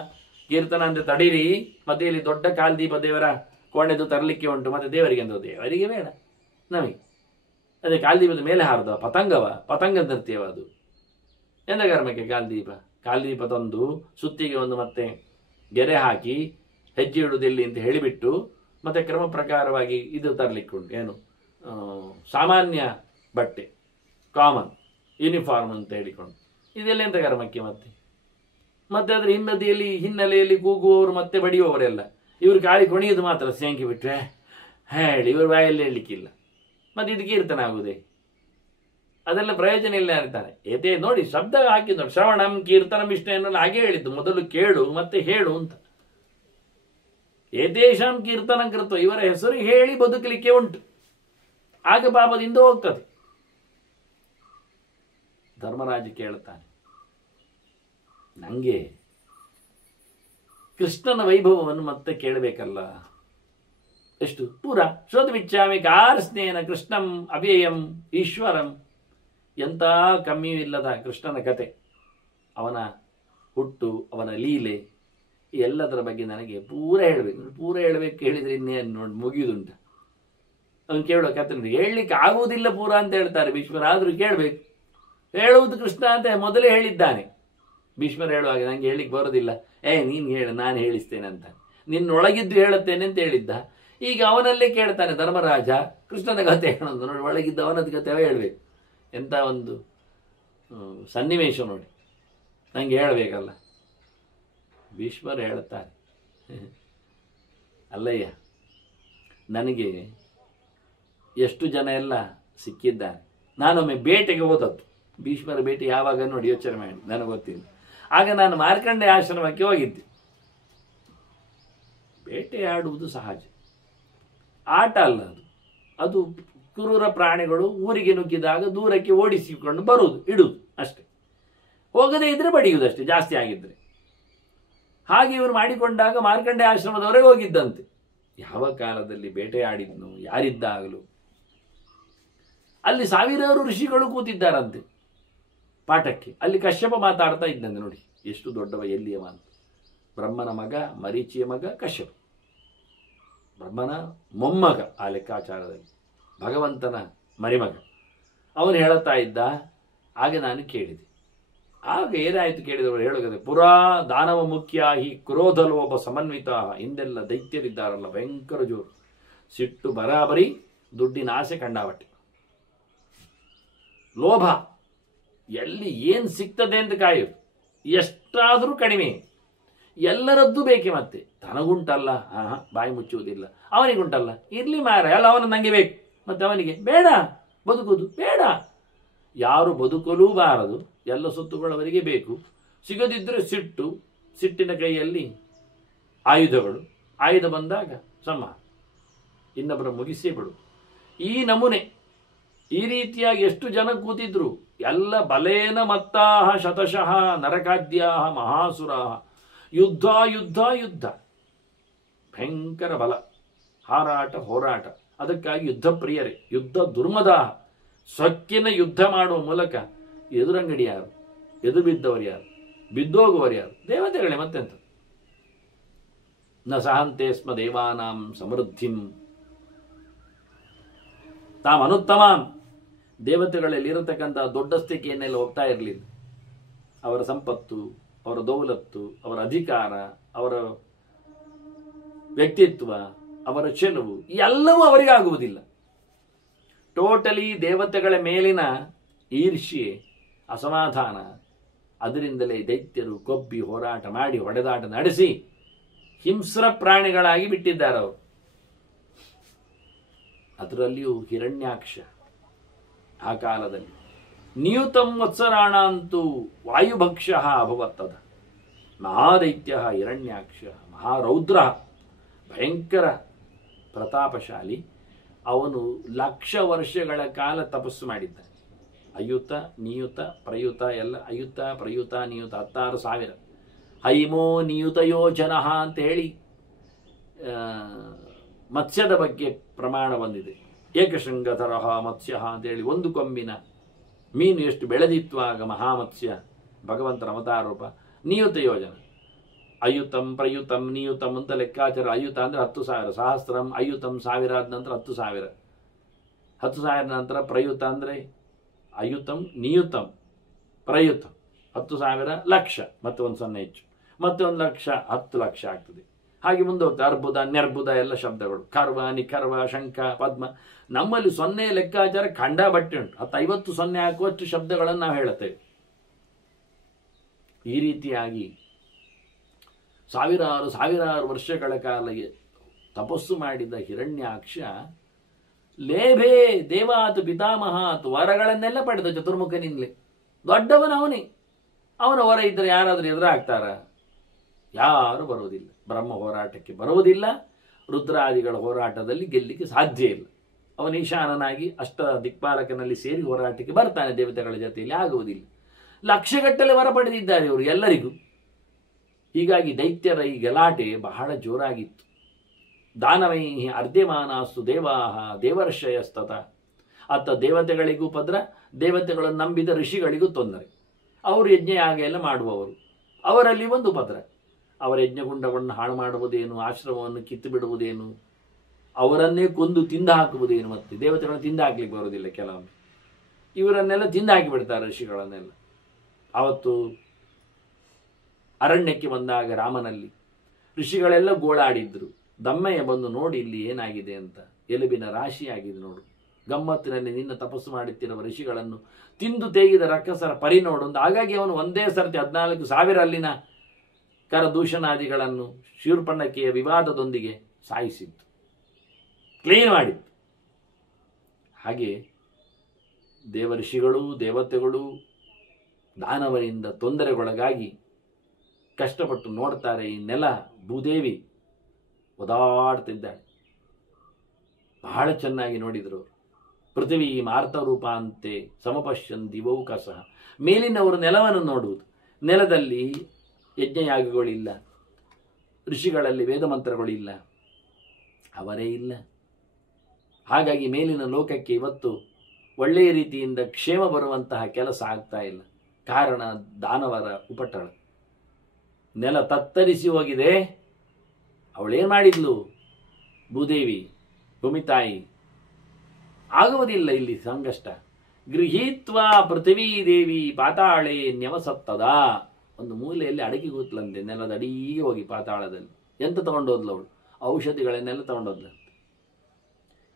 ಕೀರ್ತನ ಅಂದರೆ ತಡೀರಿ, ಮತ್ತೆ ಇಲ್ಲಿ ದೊಡ್ಡ ಕಾಲ್ದೀಪ ದೇವರ ಕೋಣೆದು ತರಲಿಕ್ಕೆ ಉಂಟು, ಮತ್ತೆ ದೇವರಿಗೆ ಬೇಡ ನಮಗೆ. ಅದೇ ಕಾಲ್ದೀಪದ ಮೇಲೆ ಹಾರದ ಪತಂಗ ನೃತ್ಯವ ಅದು. ಎಂದ ಕರ್ಮಕ್ಕೆ ಕಾಲ್ದೀಪ ತಂದು ಸುತ್ತಿಗೆ ಒಂದು ಮತ್ತೆ ಗೆರೆ ಹಾಕಿ ಹೆಜ್ಜೆ ಇಡುವುದಿಲ್ಲ ಅಂತ ಹೇಳಿಬಿಟ್ಟು ಮತ್ತೆ ಕ್ರಮ ಪ್ರಕಾರವಾಗಿ ಇದು ತರಲಿಕ್ಕೆ ಉಂಟು. ಏನು ಸಾಮಾನ್ಯ ಬಟ್ಟೆ, ಕಾಮನ್ ಯೂನಿಫಾರ್ಮ್ ಅಂತ ಹೇಳಿಕೊಂಡು ಇದೆಲ್ಲ ಎಂತ ಕರ್ಮಕ್ಕೆ. ಮತ್ತೆ ಅದರ ಹಿನ್ನೆಲೆಯಲ್ಲಿ ಕೂಗುವವರು ಮತ್ತೆ ಬಡಿಯುವವರೆಲ್ಲ ಇವರು ಗಾಳಿ ಕುಣಿಯೋದು ಮಾತ್ರ ಸ್ಯಾಂಕಿ ಬಿಟ್ರೆ ಹೇಳಿ ಇವರು ಬಾಯಲ್ಲಿ ಹೇಳಲಿಕ್ಕಿಲ್ಲ. ಮತ್ತೆ ಇದು ಕೀರ್ತನ ಆಗುವುದೇ? ಅದೆಲ್ಲ ಪ್ರಯೋಜನ ಇಲ್ಲ ಅಂತಾನೆ. ಏತೇ ನೋಡಿ ಶಬ್ದ ಹಾಕಿ ನೋಡಿ, ಶ್ರವಣಂ ಕೀರ್ತನಂ ಇಷ್ಟ ಎನ್ನುವ ಹಾಗೆ ಹೇಳಿದ್ದು. ಮೊದಲು ಕೇಳು ಮತ್ತೆ ಹೇಳು ಅಂತ. ಏತೇಷಾಂ ಕೀರ್ತನಂ ಕೃತ್ವ, ಇವರ ಹೆಸರು ಹೇಳಿ ಬದುಕಲಿಕ್ಕೆ ಉಂಟು, ಆಗ ಪಾಪದಿಂದ ಹೋಗ್ತದೆ. ಧರ್ಮರಾಜ ಕೇಳ್ತಾನೆ, ನಂಗೆ ಕೃಷ್ಣನ ವೈಭವವನ್ನು ಮತ್ತೆ ಕೇಳಬೇಕಲ್ಲ. ಎಷ್ಟು ಪೂರ ಶ್ರೋತಮಿಚ್ಛಾಮಿ ಕಾರ್ಸ್ನೇನ ಕೃಷ್ಣಂ ಅವ್ಯಯಂ ಈಶ್ವರಂ. ಎಂಥ ಕಮ್ಮಿಯೂ ಇಲ್ಲದ ಕೃಷ್ಣನ ಕತೆ, ಅವನ ಹುಟ್ಟು, ಅವನ ಲೀಲೆ, ಈ ಎಲ್ಲದರ ಬಗ್ಗೆ ನನಗೆ ಪೂರ ಹೇಳಬೇಕು. ಹೇಳಿದ್ರೆ ಇನ್ನೇನು ನೋಡಿ ಮುಗಿಯುವುದುಂಟ. ಅವನು ಕೇಳೋ ಕತೆ ಹೇಳಲಿಕ್ಕೆ ಆಗುವುದಿಲ್ಲ ಪೂರ ಅಂತ ಹೇಳ್ತಾರೆ ಭೀಷ್ಮರು. ಆದರೂ ಕೇಳಬೇಕು. ಹೇಳುವುದು ಕೃಷ್ಣ ಅಂತ ಮೊದಲೇ ಹೇಳಿದ್ದಾನೆ. ಭೀಷ್ಮರು ಹೇಳುವಾಗ ನನಗೆ ಹೇಳಿಕ್ಕೆ ಬರೋದಿಲ್ಲ, ನೀನು ಹೇಳು ನಾನು ಹೇಳಿಸ್ತೇನೆ ಅಂತ. ನಿನ್ನೊಳಗಿದ್ದು ಹೇಳುತ್ತೇನೆ ಅಂತ ಹೇಳಿದ್ದ. ಈಗ ಅವನಲ್ಲೇ ಕೇಳ್ತಾನೆ ಧರ್ಮರಾಜ, ಕೃಷ್ಣನ ಕಥೆ ಹೇಳೋದು ನೋಡಿ, ಒಳಗಿದ್ದ ಅವನದ ಕಥೆ ಹೇಳಬೇಕು. ಎಂಥ ಒಂದು ಸನ್ನಿವೇಶ ನೋಡಿ, ನನಗೆ ಹೇಳಬೇಕಲ್ಲ. ಭೀಷ್ಮರು ಹೇಳುತ್ತಾರೆ, ಅಲ್ಲಯ್ಯ ನನಗೆ ಎಷ್ಟು ಜನ ಎಲ್ಲ ಸಿಕ್ಕಿದ್ದಾರೆ. ನಾನೊಮ್ಮೆ ಬೇಟೆಗೆ ಹೋದದ್ದು. ಭೀಷ್ಮರ ಬೇಟೆ ಯಾವಾಗ ನೋಡಿ ಯೋಚನೆ ಮಾಡಿ, ನನಗೆ ಗೊತ್ತಿಲ್ಲ. ಆಗ ನಾನು ಮಾರ್ಕಂಡೆ ಆಶ್ರಮಕ್ಕೆ ಹೋಗಿದ್ದೆ. ಬೇಟೆಯಾಡುವುದು ಸಹಜ, ಆಟ ಅಲ್ಲ ಅದು. ಅದು ಕ್ರೂರ ಪ್ರಾಣಿಗಳು ಊರಿಗೆ ನುಗ್ಗಿದಾಗ ದೂರಕ್ಕೆ ಓಡಿಸಿಕೊಂಡು ಬರುವುದು, ಇಡುವುದು ಅಷ್ಟೇ. ಹೋಗದೇ ಇದ್ರೆ ಬಡಿಯುವುದು ಅಷ್ಟೇ, ಜಾಸ್ತಿ ಆಗಿದ್ರೆ. ಹಾಗೆ ಇವರು ಮಾಡಿಕೊಂಡಾಗ ಮಾರ್ಕಂಡೆ ಆಶ್ರಮದವರೆಗೆ ಹೋಗಿದ್ದಂತೆ. ಯಾವ ಕಾಲದಲ್ಲಿ ಬೇಟೆಯಾಡಿದ್ನು ಯಾರಿದ್ದಾಗಲೂ ಅಲ್ಲಿ ಸಾವಿರಾರು ಋಷಿಗಳು ಕೂತಿದ್ದಾರಂತೆ ಪಾಠಕ್ಕೆ. ಅಲ್ಲಿ ಕಶ್ಯಪ ಮಾತಾಡ್ತಾ ಇದ್ದಂತೆ. ನೋಡಿ ಎಷ್ಟು ದೊಡ್ಡವ, ಎಲ್ಲಿಯವ ಅಂತ. ಬ್ರಹ್ಮನ ಮಗ, ಮರೀಚಿಯ ಮಗ ಕಶ್ಯಪ. ಬ್ರಹ್ಮನ ಮೊಮ್ಮಗ ಆ ಲೆಕ್ಕಾಚಾರದಲ್ಲಿ, ಭಗವಂತನ ಮರಿಮಗ. ಅವನು ಹೇಳುತ್ತಾ ಇದ್ದ. ಹಾಗೆ ನಾನು ಕೇಳಿದೆ. ಆಗ ಏನಾಯಿತು ಕೇಳಿದವರು ಹೇಳುತ್ತದೆ, ಪುರಾ ದಾನವ ಮುಖ್ಯ ಹಿ ಕ್ರೋಧಲೋಭ ಸಮನ್ವಿತ. ಹಿಂದೆಲ್ಲ ದೈತ್ಯರಿದ್ದಾರಲ್ಲ, ಭಯಂಕರ ಜೋರು, ಸಿಟ್ಟು ಬರಾಬರಿ, ದುಡ್ಡಿನ ಆಸೆ ಕಂಡಾಬಟ್ಟೆ, ಲೋಭ, ಎಲ್ಲಿ ಏನು ಸಿಗ್ತದೆ ಅಂತ ಕಾಯೋದು, ಎಷ್ಟಾದರೂ ಕಡಿಮೆ, ಎಲ್ಲರದ್ದು ಬೇಕೆ. ಮತ್ತೆ ತನಗುಂಟಲ್ಲ, ಬಾಯಿ ಮುಚ್ಚುವುದಿಲ್ಲ, ಅವನಿಗುಂಟಲ್ಲ, ಇರ್ಲಿ ಮಾರ, ಅಲ್ಲ ಅವನು ನನಗೆ ಬೇಕು, ಮತ್ತೆ ಅವನಿಗೆ ಬೇಡ, ಬದುಕುವುದು ಬೇಡ. ಯಾರು ಬದುಕಲೂ ಬಾರದು, ಎಲ್ಲ ಸೊತ್ತುಗಳವರಿಗೆ ಬೇಕು. ಸಿಗದಿದ್ದರೆ ಸಿಟ್ಟು, ಸಿಟ್ಟಿನ ಕೈಯಲ್ಲಿ ಆಯುಧಗಳು, ಆಯುಧ ಬಂದಾಗ ಸಂಹಾರ, ಇನ್ನೊಬ್ಬರ ಮುಗಿಸೇ ಬಿಡು. ಈ ನಮೂನೆ, ಈ ರೀತಿಯಾಗಿ ಎಷ್ಟು ಜನ ಕೂತಿದ್ರು. ಎಲ್ಲ ಬಲೇನ ಮತ್ತಾಹ ಶತಶಃ ನರಕಾದ್ಯಾಹ ಮಹಾಸುರಾಹ. ಯುದ್ಧ ಯುದ್ಧ ಯುದ್ಧ, ಭಯಂಕರ ಬಲ, ಹಾರಾಟ ಹೋರಾಟ. ಅದಕ್ಕಾಗಿ ಯುದ್ಧ ಪ್ರಿಯರೇ, ಯುದ್ಧ ದುರ್ಮದಾಹ. ಸೊಕ್ಕಿನ ಯುದ್ಧ ಮಾಡುವ ಮೂಲಕ ಎದುರಂಗಡಿ ಯಾರು, ಎದು ಬಿದ್ದವರು ಯಾರು, ಬಿದ್ದೋಗುವರು ಯಾರು? ದೇವತೆಗಳೇ, ಮತ್ತೆಂತ. ನ ಸಹಂತೆ ಸ್ಮ ದೇವಾನಾಂ ಸಮೃದ್ಧಿಂ ತಾಮ್ ಅನುತ್ತಮಾಂ. ದೇವತೆಗಳಲ್ಲಿ ಇರತಕ್ಕಂಥ ದೊಡ್ಡ ಸ್ಥಿತಿಯನ್ನೆಲ್ಲ ಹೋಗ್ತಾ ಇರಲಿಲ್ಲ. ಅವರ ಸಂಪತ್ತು, ಅವರ ದೌಲತ್ತು, ಅವರ ಅಧಿಕಾರ, ಅವರ ವ್ಯಕ್ತಿತ್ವ, ಅವರ ಚೆಲುವು ಎಲ್ಲವೂ ಅವರಿಗಾಗುವುದಿಲ್ಲ. ಟೋಟಲಿ ದೇವತೆಗಳ ಮೇಲಿನ ಈರ್ಷ್ಯೆ, ಅಸಮಾಧಾನ, ಅದರಿಂದಲೇ ದೈತ್ಯರು ಕೊಬ್ಬಿ ಹೋರಾಟ ಮಾಡಿ ಹೊಡೆದಾಟ ನಡೆಸಿ ಹಿಂಸ್ರ ಪ್ರಾಣಿಗಳಾಗಿ ಬಿಟ್ಟಿದ್ದಾರೆ ಅವರು. ಅದರಲ್ಲಿಯೂ ಹಿರಣ್ಯಾಕ್ಷ ಆ ಕಾಲದಲ್ಲಿ ನಿಯುತಂ ವತ್ಸರಾಣ ಅಂತೂ ವಾಯುಭಕ್ಷ ಅಭವತ್ತದ. ಮಹಾದೈತ್ಯ ಹಿರಣ್ಯಾಕ್ಷ, ಮಹಾರೌದ್ರ, ಭಯಂಕರ ಪ್ರತಾಪಶಾಲಿ. ಅವನು 1,00,000 ವರ್ಷಗಳ ಕಾಲ ತಪಸ್ಸು ಮಾಡಿದ್ದಾನೆ. ಅಯುತ ನಿಯುತ ಪ್ರಯುತ ಎಲ್ಲ, ಅಯುತ ಪ್ರಯುತ ನಿಯುತ 16,000. ಹೈಮೋ ನಿಯುತಯೋ ಜನಃ ಅಂತ ಹೇಳಿ ಮತ್ಸ್ಯದ ಬಗ್ಗೆ ಪ್ರಮಾಣ ಬಂದಿದೆ. ಏಕಶೃಂಗಧರಃ ಮತ್ಸ್ಯ ಅಂತೇಳಿ, ಒಂದು ಕೊಂಬಿನ ಮೀನು ಎಷ್ಟು ಬೆಳೆದಿತ್ತು ಆಗ ಮಹಾಮತ್ಸ್ಯ, ಭಗವಂತನ ಅವತಾರ ರೂಪ. ನಿಯುತ ಯೋಜನ, ಅಯುತಂ ಪ್ರಯುತಂ ನಿಯುತಂ ಅಂತ ಲೆಕ್ಕಾಚಾರ. ಅಯುತ ಅಂದರೆ 10,000, ಸಹಸ್ರಂ, ಅಯುತಂ 1000 ಆದ ನಂತರ 10,000, 10,000 ನಂತರ ಪ್ರಯುತ ಅಂದರೆ ಅಯುತಂ ನಿಯುತಂ ಪ್ರಯುತಂ 10,000 ಲಕ್ಷ, ಮತ್ತೆ 1 ಹೆಚ್ಚು, ಮತ್ತೆ 1,00,000 10,00,000 ಆಗ್ತದೆ. ಹಾಗೆ ಮುಂದೆ ಹೋಗ್ತದೆ. ಅರ್ಬುದ ನೆರ್ಬುದ ಎಲ್ಲ ಶಬ್ದಗಳು, ಕರ್ವ ನಿಖರ್ವ ಶಂಖ ಪದ್ಮ. ನಮ್ಮಲ್ಲಿ 0 ಲೆಕ್ಕಾಚಾರ ಖಂಡ ಬಟ್ಟೆ ಉಂಟು. 50 0 ಹಾಕುವಷ್ಟು ಶಬ್ದಗಳನ್ನು ನಾವು ಹೇಳುತ್ತೇವೆ. ಈ ರೀತಿಯಾಗಿ ಸಾವಿರಾರು ವರ್ಷಗಳ ಕಾಲ ತಪಸ್ಸು ಮಾಡಿದ ಹಿರಣ್ಯಾಕ್ಷ ಲೇಭೆ ದೇವಾತ್ ಪಿತಾಮಹಾತ್, ವರಗಳನ್ನೆಲ್ಲ ಪಡೆದ ಚತುರ್ಮುಖನಿಂದಲೇ. ದೊಡ್ಡವನವನೇ. ಅವನ ವರ ಇದ್ದರೆ ಯಾರಾದರೂ ಎದುರಾಗ್ತಾರ? ಯಾರು ಬರುವುದಿಲ್ಲ. ಬ್ರಹ್ಮ ಹೋರಾಟಕ್ಕೆ ಬರುವುದಿಲ್ಲ, ರುದ್ರಾದಿಗಳ ಹೋರಾಟದಲ್ಲಿ ಗೆಲ್ಲಿಕ್ಕೆ ಸಾಧ್ಯ ಇಲ್ಲ. ಅವನು ಈಶಾನನಾಗಿ ಅಷ್ಟ ದಿಕ್ಪಾಲಕನಲ್ಲಿ ಸೇರಿ ಹೋರಾಟಕ್ಕೆ ಬರ್ತಾನೆ, ದೇವತೆಗಳ ಜೊತೆಯಲ್ಲಿ ಆಗುವುದಿಲ್ಲ. ಲಕ್ಷಗಟ್ಟಲೆ ವರ ಪಡೆದಿದ್ದಾರೆ ಇವರು ಎಲ್ಲರಿಗೂ. ಹೀಗಾಗಿ ದೈತ್ಯರ ಈ ಗಲಾಟೆ ಬಹಳ ಜೋರಾಗಿತ್ತು. ದಾನವೈ ಅರ್ಧ್ಯಮಾನಾಸ್ತು ದೇವಾಹ ದೇವರ್ಷಯಸ್ತತ. ಅತ್ತ ದೇವತೆಗಳಿಗೂ ಪದ್ರ, ದೇವತೆಗಳನ್ನು ನಂಬಿದ ಋಷಿಗಳಿಗೂ ತೊಂದರೆ. ಅವರು ಯಜ್ಞಯಾಗ ಎಲ್ಲ ಮಾಡುವವರು, ಅವರಲ್ಲಿ ಒಂದು ಪದ್ರ. ಅವರ ಯಜ್ಞಗುಂಡವನ್ನು ಹಾಳು ಮಾಡುವುದೇನು, ಆಶ್ರಮವನ್ನು ಕಿತ್ತು ಬಿಡುವುದೇನು, ಅವರನ್ನೇ ಕೊಂದು ತಿಂದು ಹಾಕುವುದೇನು. ಮತ್ತೆ ದೇವತೆಗಳನ್ನು ತಿಂದು ಹಾಕ್ಲಿಕ್ಕೆ ಬರೋದಿಲ್ಲ ಕೆಲವೊಮ್ಮೆ. ಇವರನ್ನೆಲ್ಲ ತಿಂದು ಹಾಕಿಬಿಡ್ತಾರೆ ಋಷಿಗಳನ್ನೆಲ್ಲ. ಆವತ್ತು ಅರಣ್ಯಕ್ಕೆ ಬಂದಾಗ ರಾಮನಲ್ಲಿ ಋಷಿಗಳೆಲ್ಲ ಗೋಳಾಡಿದ್ರು. ದಮ್ಮಯ್ಯ ಬಂದು ನೋಡಿ ಇಲ್ಲಿ ಏನಾಗಿದೆ ಅಂತ. ಎಲುಬಿನ ರಾಶಿಯಾಗಿದೆ ನೋಡು, ಗಮ್ಮತ್ತಿನಲ್ಲಿ ನಿನ್ನ ತಪಸ್ಸು ಮಾಡುತ್ತಿರುವ ಋಷಿಗಳನ್ನು ತಿಂದು ತೇಗಿದ ರಕ್ಕಸರ ಪರಿ ನೋಡು. ಹಾಗಾಗಿ ಅವನು ಒಂದೇ ಸರ್ತಿ 14,000 ಅಲ್ಲಿನ ಕರದೂಷಣಾದಿಗಳನ್ನು ಶೂರ್ಪಣಕ್ಕೆಯ ವಿವಾದದೊಂದಿಗೆ ಸಾಯಿಸಿತ್ತು, ಕ್ಲೀನ್ ಮಾಡಿತ್ತು. ಹಾಗೆ ದೇವಋಷಿಗಳು ದೇವತೆಗಳು ದಾನವರಿಂದ ತೊಂದರೆಗೊಳಗಾಗಿ ಕಷ್ಟಪಟ್ಟು ನೋಡ್ತಾರೆ. ಈ ನೆಲ ಭೂದೇವಿ ಒದಾಡ್ತಿದ್ದಾಳೆ. ಬಹಳ ಚೆನ್ನಾಗಿ ನೋಡಿದರು. ಪೃಥ್ವಿ ಮಾರ್ತರೂಪ ಅಂತೆ ಸಮಪಶ್ಯನ್ ದಿವೌಕಸ. ಮೇಲಿನವರು ನೆಲವನ್ನು ನೋಡುವುದು. ನೆಲದಲ್ಲಿ ಯಜ್ಞಯಾಗಗಳಿಲ್ಲ, ಋಷಿಗಳಲ್ಲಿ ವೇದಮಂತ್ರಗಳಿಲ್ಲ, ಅವರೇ ಇಲ್ಲ. ಹಾಗಾಗಿ ಮೇಲಿನ ಲೋಕಕ್ಕೆ ಇವತ್ತು ಒಳ್ಳೆಯ ರೀತಿಯಿಂದ ಕ್ಷೇಮ ಬರುವಂತಹ ಕೆಲಸ ಆಗ್ತಾ ಇಲ್ಲ. ಕಾರಣ ದಾನವರ ಉಪಟಳ. ನೆಲ ತತ್ತರಿಸಿ ಹೋಗಿದೆ. ಅವಳೇನು ಮಾಡಿದ್ಲು? ಭೂದೇವಿ, ಭೂಮಿತಾಯಿ, ಆಗುವುದಿಲ್ಲ ಇಲ್ಲಿ ಸಂಕಷ್ಟ. ಗೃಹೀತ್ವ ಪೃಥ್ವೀ ದೇವಿ ಪಾತಾಳೆ ನ್ಯವಸತ್ತದ, ಒಂದು ಮೂಲೆಯಲ್ಲಿ ಅಡಗಿ ಕೂತ್ಲಂತೆ, ನೆಲದ ಅಡಿಗೆ ಹೋಗಿ ಪಾತಾಳದಲ್ಲಿ. ಎಂತ ತಗೊಂಡೋದ್ಲು ಅವಳು? ಔಷಧಿಗಳನ್ನೆಲ್ಲ ತಗೊಂಡೋದ್ಲಂತೆ.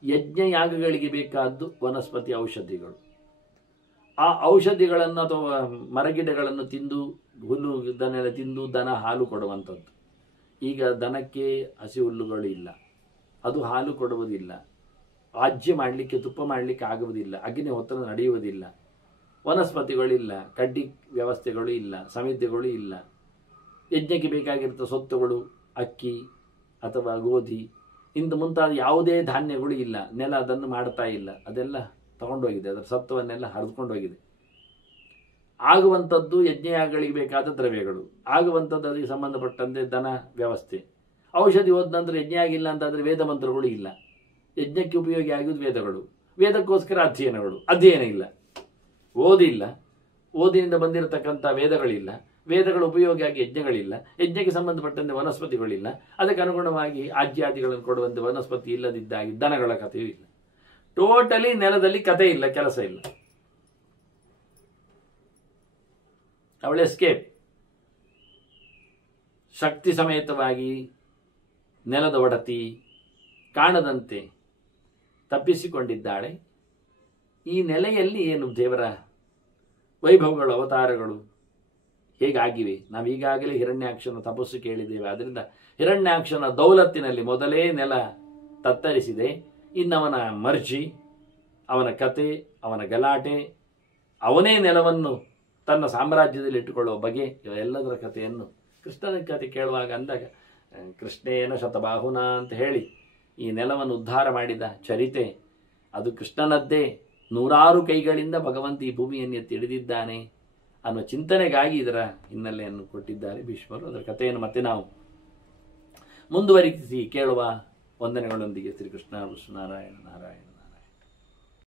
ಯಜ್ಞ ಯಾಗಗಳಿಗೆ ಬೇಕಾದ್ದು ವನಸ್ಪತಿ ಔಷಧಿಗಳು. ಆ ಔಷಧಿಗಳನ್ನು ಅಥವಾ ಮರಗಿಡಗಳನ್ನು ತಿಂದು, ಹುಲ್ಲು ಇದನ್ನೆಲ್ಲ ತಿಂದು ದನ ಹಾಲು ಕೊಡುವಂಥದ್ದು. ಈಗ ದನಕ್ಕೆ ಹಸಿ ಹುಲ್ಲುಗಳು ಇಲ್ಲ, ಅದು ಹಾಲು ಕೊಡುವುದಿಲ್ಲ, ಆಜ್ಯ ಮಾಡಲಿಕ್ಕೆ, ತುಪ್ಪ ಮಾಡಲಿಕ್ಕೆ ಆಗುವುದಿಲ್ಲ, ಅಗ್ನಿ ಹೊತ್ತ ನಡೆಯುವುದಿಲ್ಲ, ವನಸ್ಪತಿಗಳಿಲ್ಲ, ಕಡ್ಡಿ ವ್ಯವಸ್ಥೆಗಳು ಇಲ್ಲ, ಸಮಿತಿಗಳು ಇಲ್ಲ, ಯಜ್ಞಕ್ಕೆ ಬೇಕಾಗಿರುವ ಸೊತ್ತುಗಳು, ಅಕ್ಕಿ ಅಥವಾ ಗೋಧಿ ಇಂದು ಮುಂತಾದ ಯಾವುದೇ ಧಾನ್ಯಗಳು ಇಲ್ಲ. ನೆಲ ಅದನ್ನು ಮಾಡ್ತಾ ಇಲ್ಲ, ಅದೆಲ್ಲ ತಗೊಂಡೋಗಿದೆ, ಅದರ ಸತ್ವವನ್ನೆಲ್ಲ ಹರಿದುಕೊಂಡೋಗಿದೆ. ಆಗುವಂಥದ್ದು ಯಜ್ಞಯಾಗಗಳಿಗೆ ಬೇಕಾದ ದ್ರವ್ಯಗಳು, ಆಗುವಂಥದ್ದು ಅದಕ್ಕೆ ಸಂಬಂಧಪಟ್ಟಂತೆ ದನ ವ್ಯವಸ್ಥೆ. ಔಷಧಿ ಹೋದ ನಂತರ ಯಜ್ಞ ಆಗಿಲ್ಲ ಅಂತಾದರೆ ವೇದ ಮಂತ್ರಗಳು ಇಲ್ಲ. ಯಜ್ಞಕ್ಕೆ ಉಪಯೋಗಿ ಆಗುವುದು ವೇದಗಳು, ವೇದಕ್ಕೋಸ್ಕರ ಅಧ್ಯಯನ ಇಲ್ಲ, ಓದಿಲ್ಲ, ಓದಿನಿಂದ ಬಂದಿರತಕ್ಕಂಥ ವೇದಗಳಿಲ್ಲ, ವೇದಗಳ ಉಪಯೋಗಿಯಾಗಿ ಯಜ್ಞಗಳಿಲ್ಲ, ಯಜ್ಞಕ್ಕೆ ಸಂಬಂಧಪಟ್ಟಂತೆ ವನಸ್ಪತಿಗಳಿಲ್ಲ, ಅದಕ್ಕೆ ಅನುಗುಣವಾಗಿ ಆಜ್ಯಾದಿಗಳನ್ನು ಕೊಡುವಂತೆ ವನಸ್ಪತಿ ಇಲ್ಲದಿದ್ದಾಗಿ ದನಗಳ ಕಥೆಯೂ ಇಲ್ಲ. ಟೋಟಲಿ ನೆಲದಲ್ಲಿ ಕಥೆ ಇಲ್ಲ, ಕೆಲಸ ಇಲ್ಲ. ಅವಳ ಎಸ್ಕೇಪ್ ಶಕ್ತಿ ಸಮೇತವಾಗಿ ನೆಲದ ಒಡತಿ ಕಾಣದಂತೆ ತಪ್ಪಿಸಿಕೊಂಡಿದ್ದಾಳೆ. ಈ ನೆಲೆಯಲ್ಲಿ ಏನು ದೇವರ ವೈಭವಗಳು, ಅವತಾರಗಳು ಹೇಗಾಗಿವೆ? ನಾವೀಗಾಗಲೇ ಹಿರಣ್ಯಾಕ್ಷನ ತಪಸ್ಸು ಕೇಳಿದ್ದೇವೆ. ಅದರಿಂದ ಹಿರಣ್ಯಾಕ್ಷನ ದೌಲತ್ತಿನಲ್ಲಿ ಮೊದಲೇ ನೆಲ ತತ್ತರಿಸಿದೆ. ಇನ್ನವನ ಮರ್ಜಿ, ಅವನ ಕತೆ, ಅವನ ಗಲಾಟೆ, ಅವನೇ ನೆಲವನ್ನು ತನ್ನ ಸಾಮ್ರಾಜ್ಯದಲ್ಲಿ ಇಟ್ಟುಕೊಳ್ಳುವ ಬಗೆ, ಇವೆಲ್ಲದರ ಕಥೆಯನ್ನು ಕೃಷ್ಣನ ಕಥೆ ಕೇಳುವಾಗ ಅಂದಾಗ ಕೃಷ್ಣೇನ ಶತಬಾಹುನ ಅಂತ ಹೇಳಿ ಈ ನೆಲವನ್ನು ಉದ್ಧಾರ ಮಾಡಿದ ಚರಿತೆ ಅದು ಕೃಷ್ಣನದ್ದೇ. 100 ಕೈಗಳಿಂದ ಭಗವಂತ ಈ ಭೂಮಿಯನ್ನು ಎತ್ತಿ ಹಿಡಿದಿದ್ದಾನೆ ಅನ್ನೋ ಚಿಂತನೆಗಾಗಿ ಇದರ ಹಿನ್ನೆಲೆಯನ್ನು ಕೊಟ್ಟಿದ್ದಾರೆ ಭೀಷ್ಮರು. ಅದರ ಕಥೆಯನ್ನು ಮತ್ತೆ ನಾವು ಮುಂದುವರಿಸಿ ಕೇಳುವ. ವಂದನೆಗಳೊಂದಿಗೆ ಶ್ರೀಕೃಷ್ಣ. ನಾರಾಯಣ ನಾರಾಯಣ.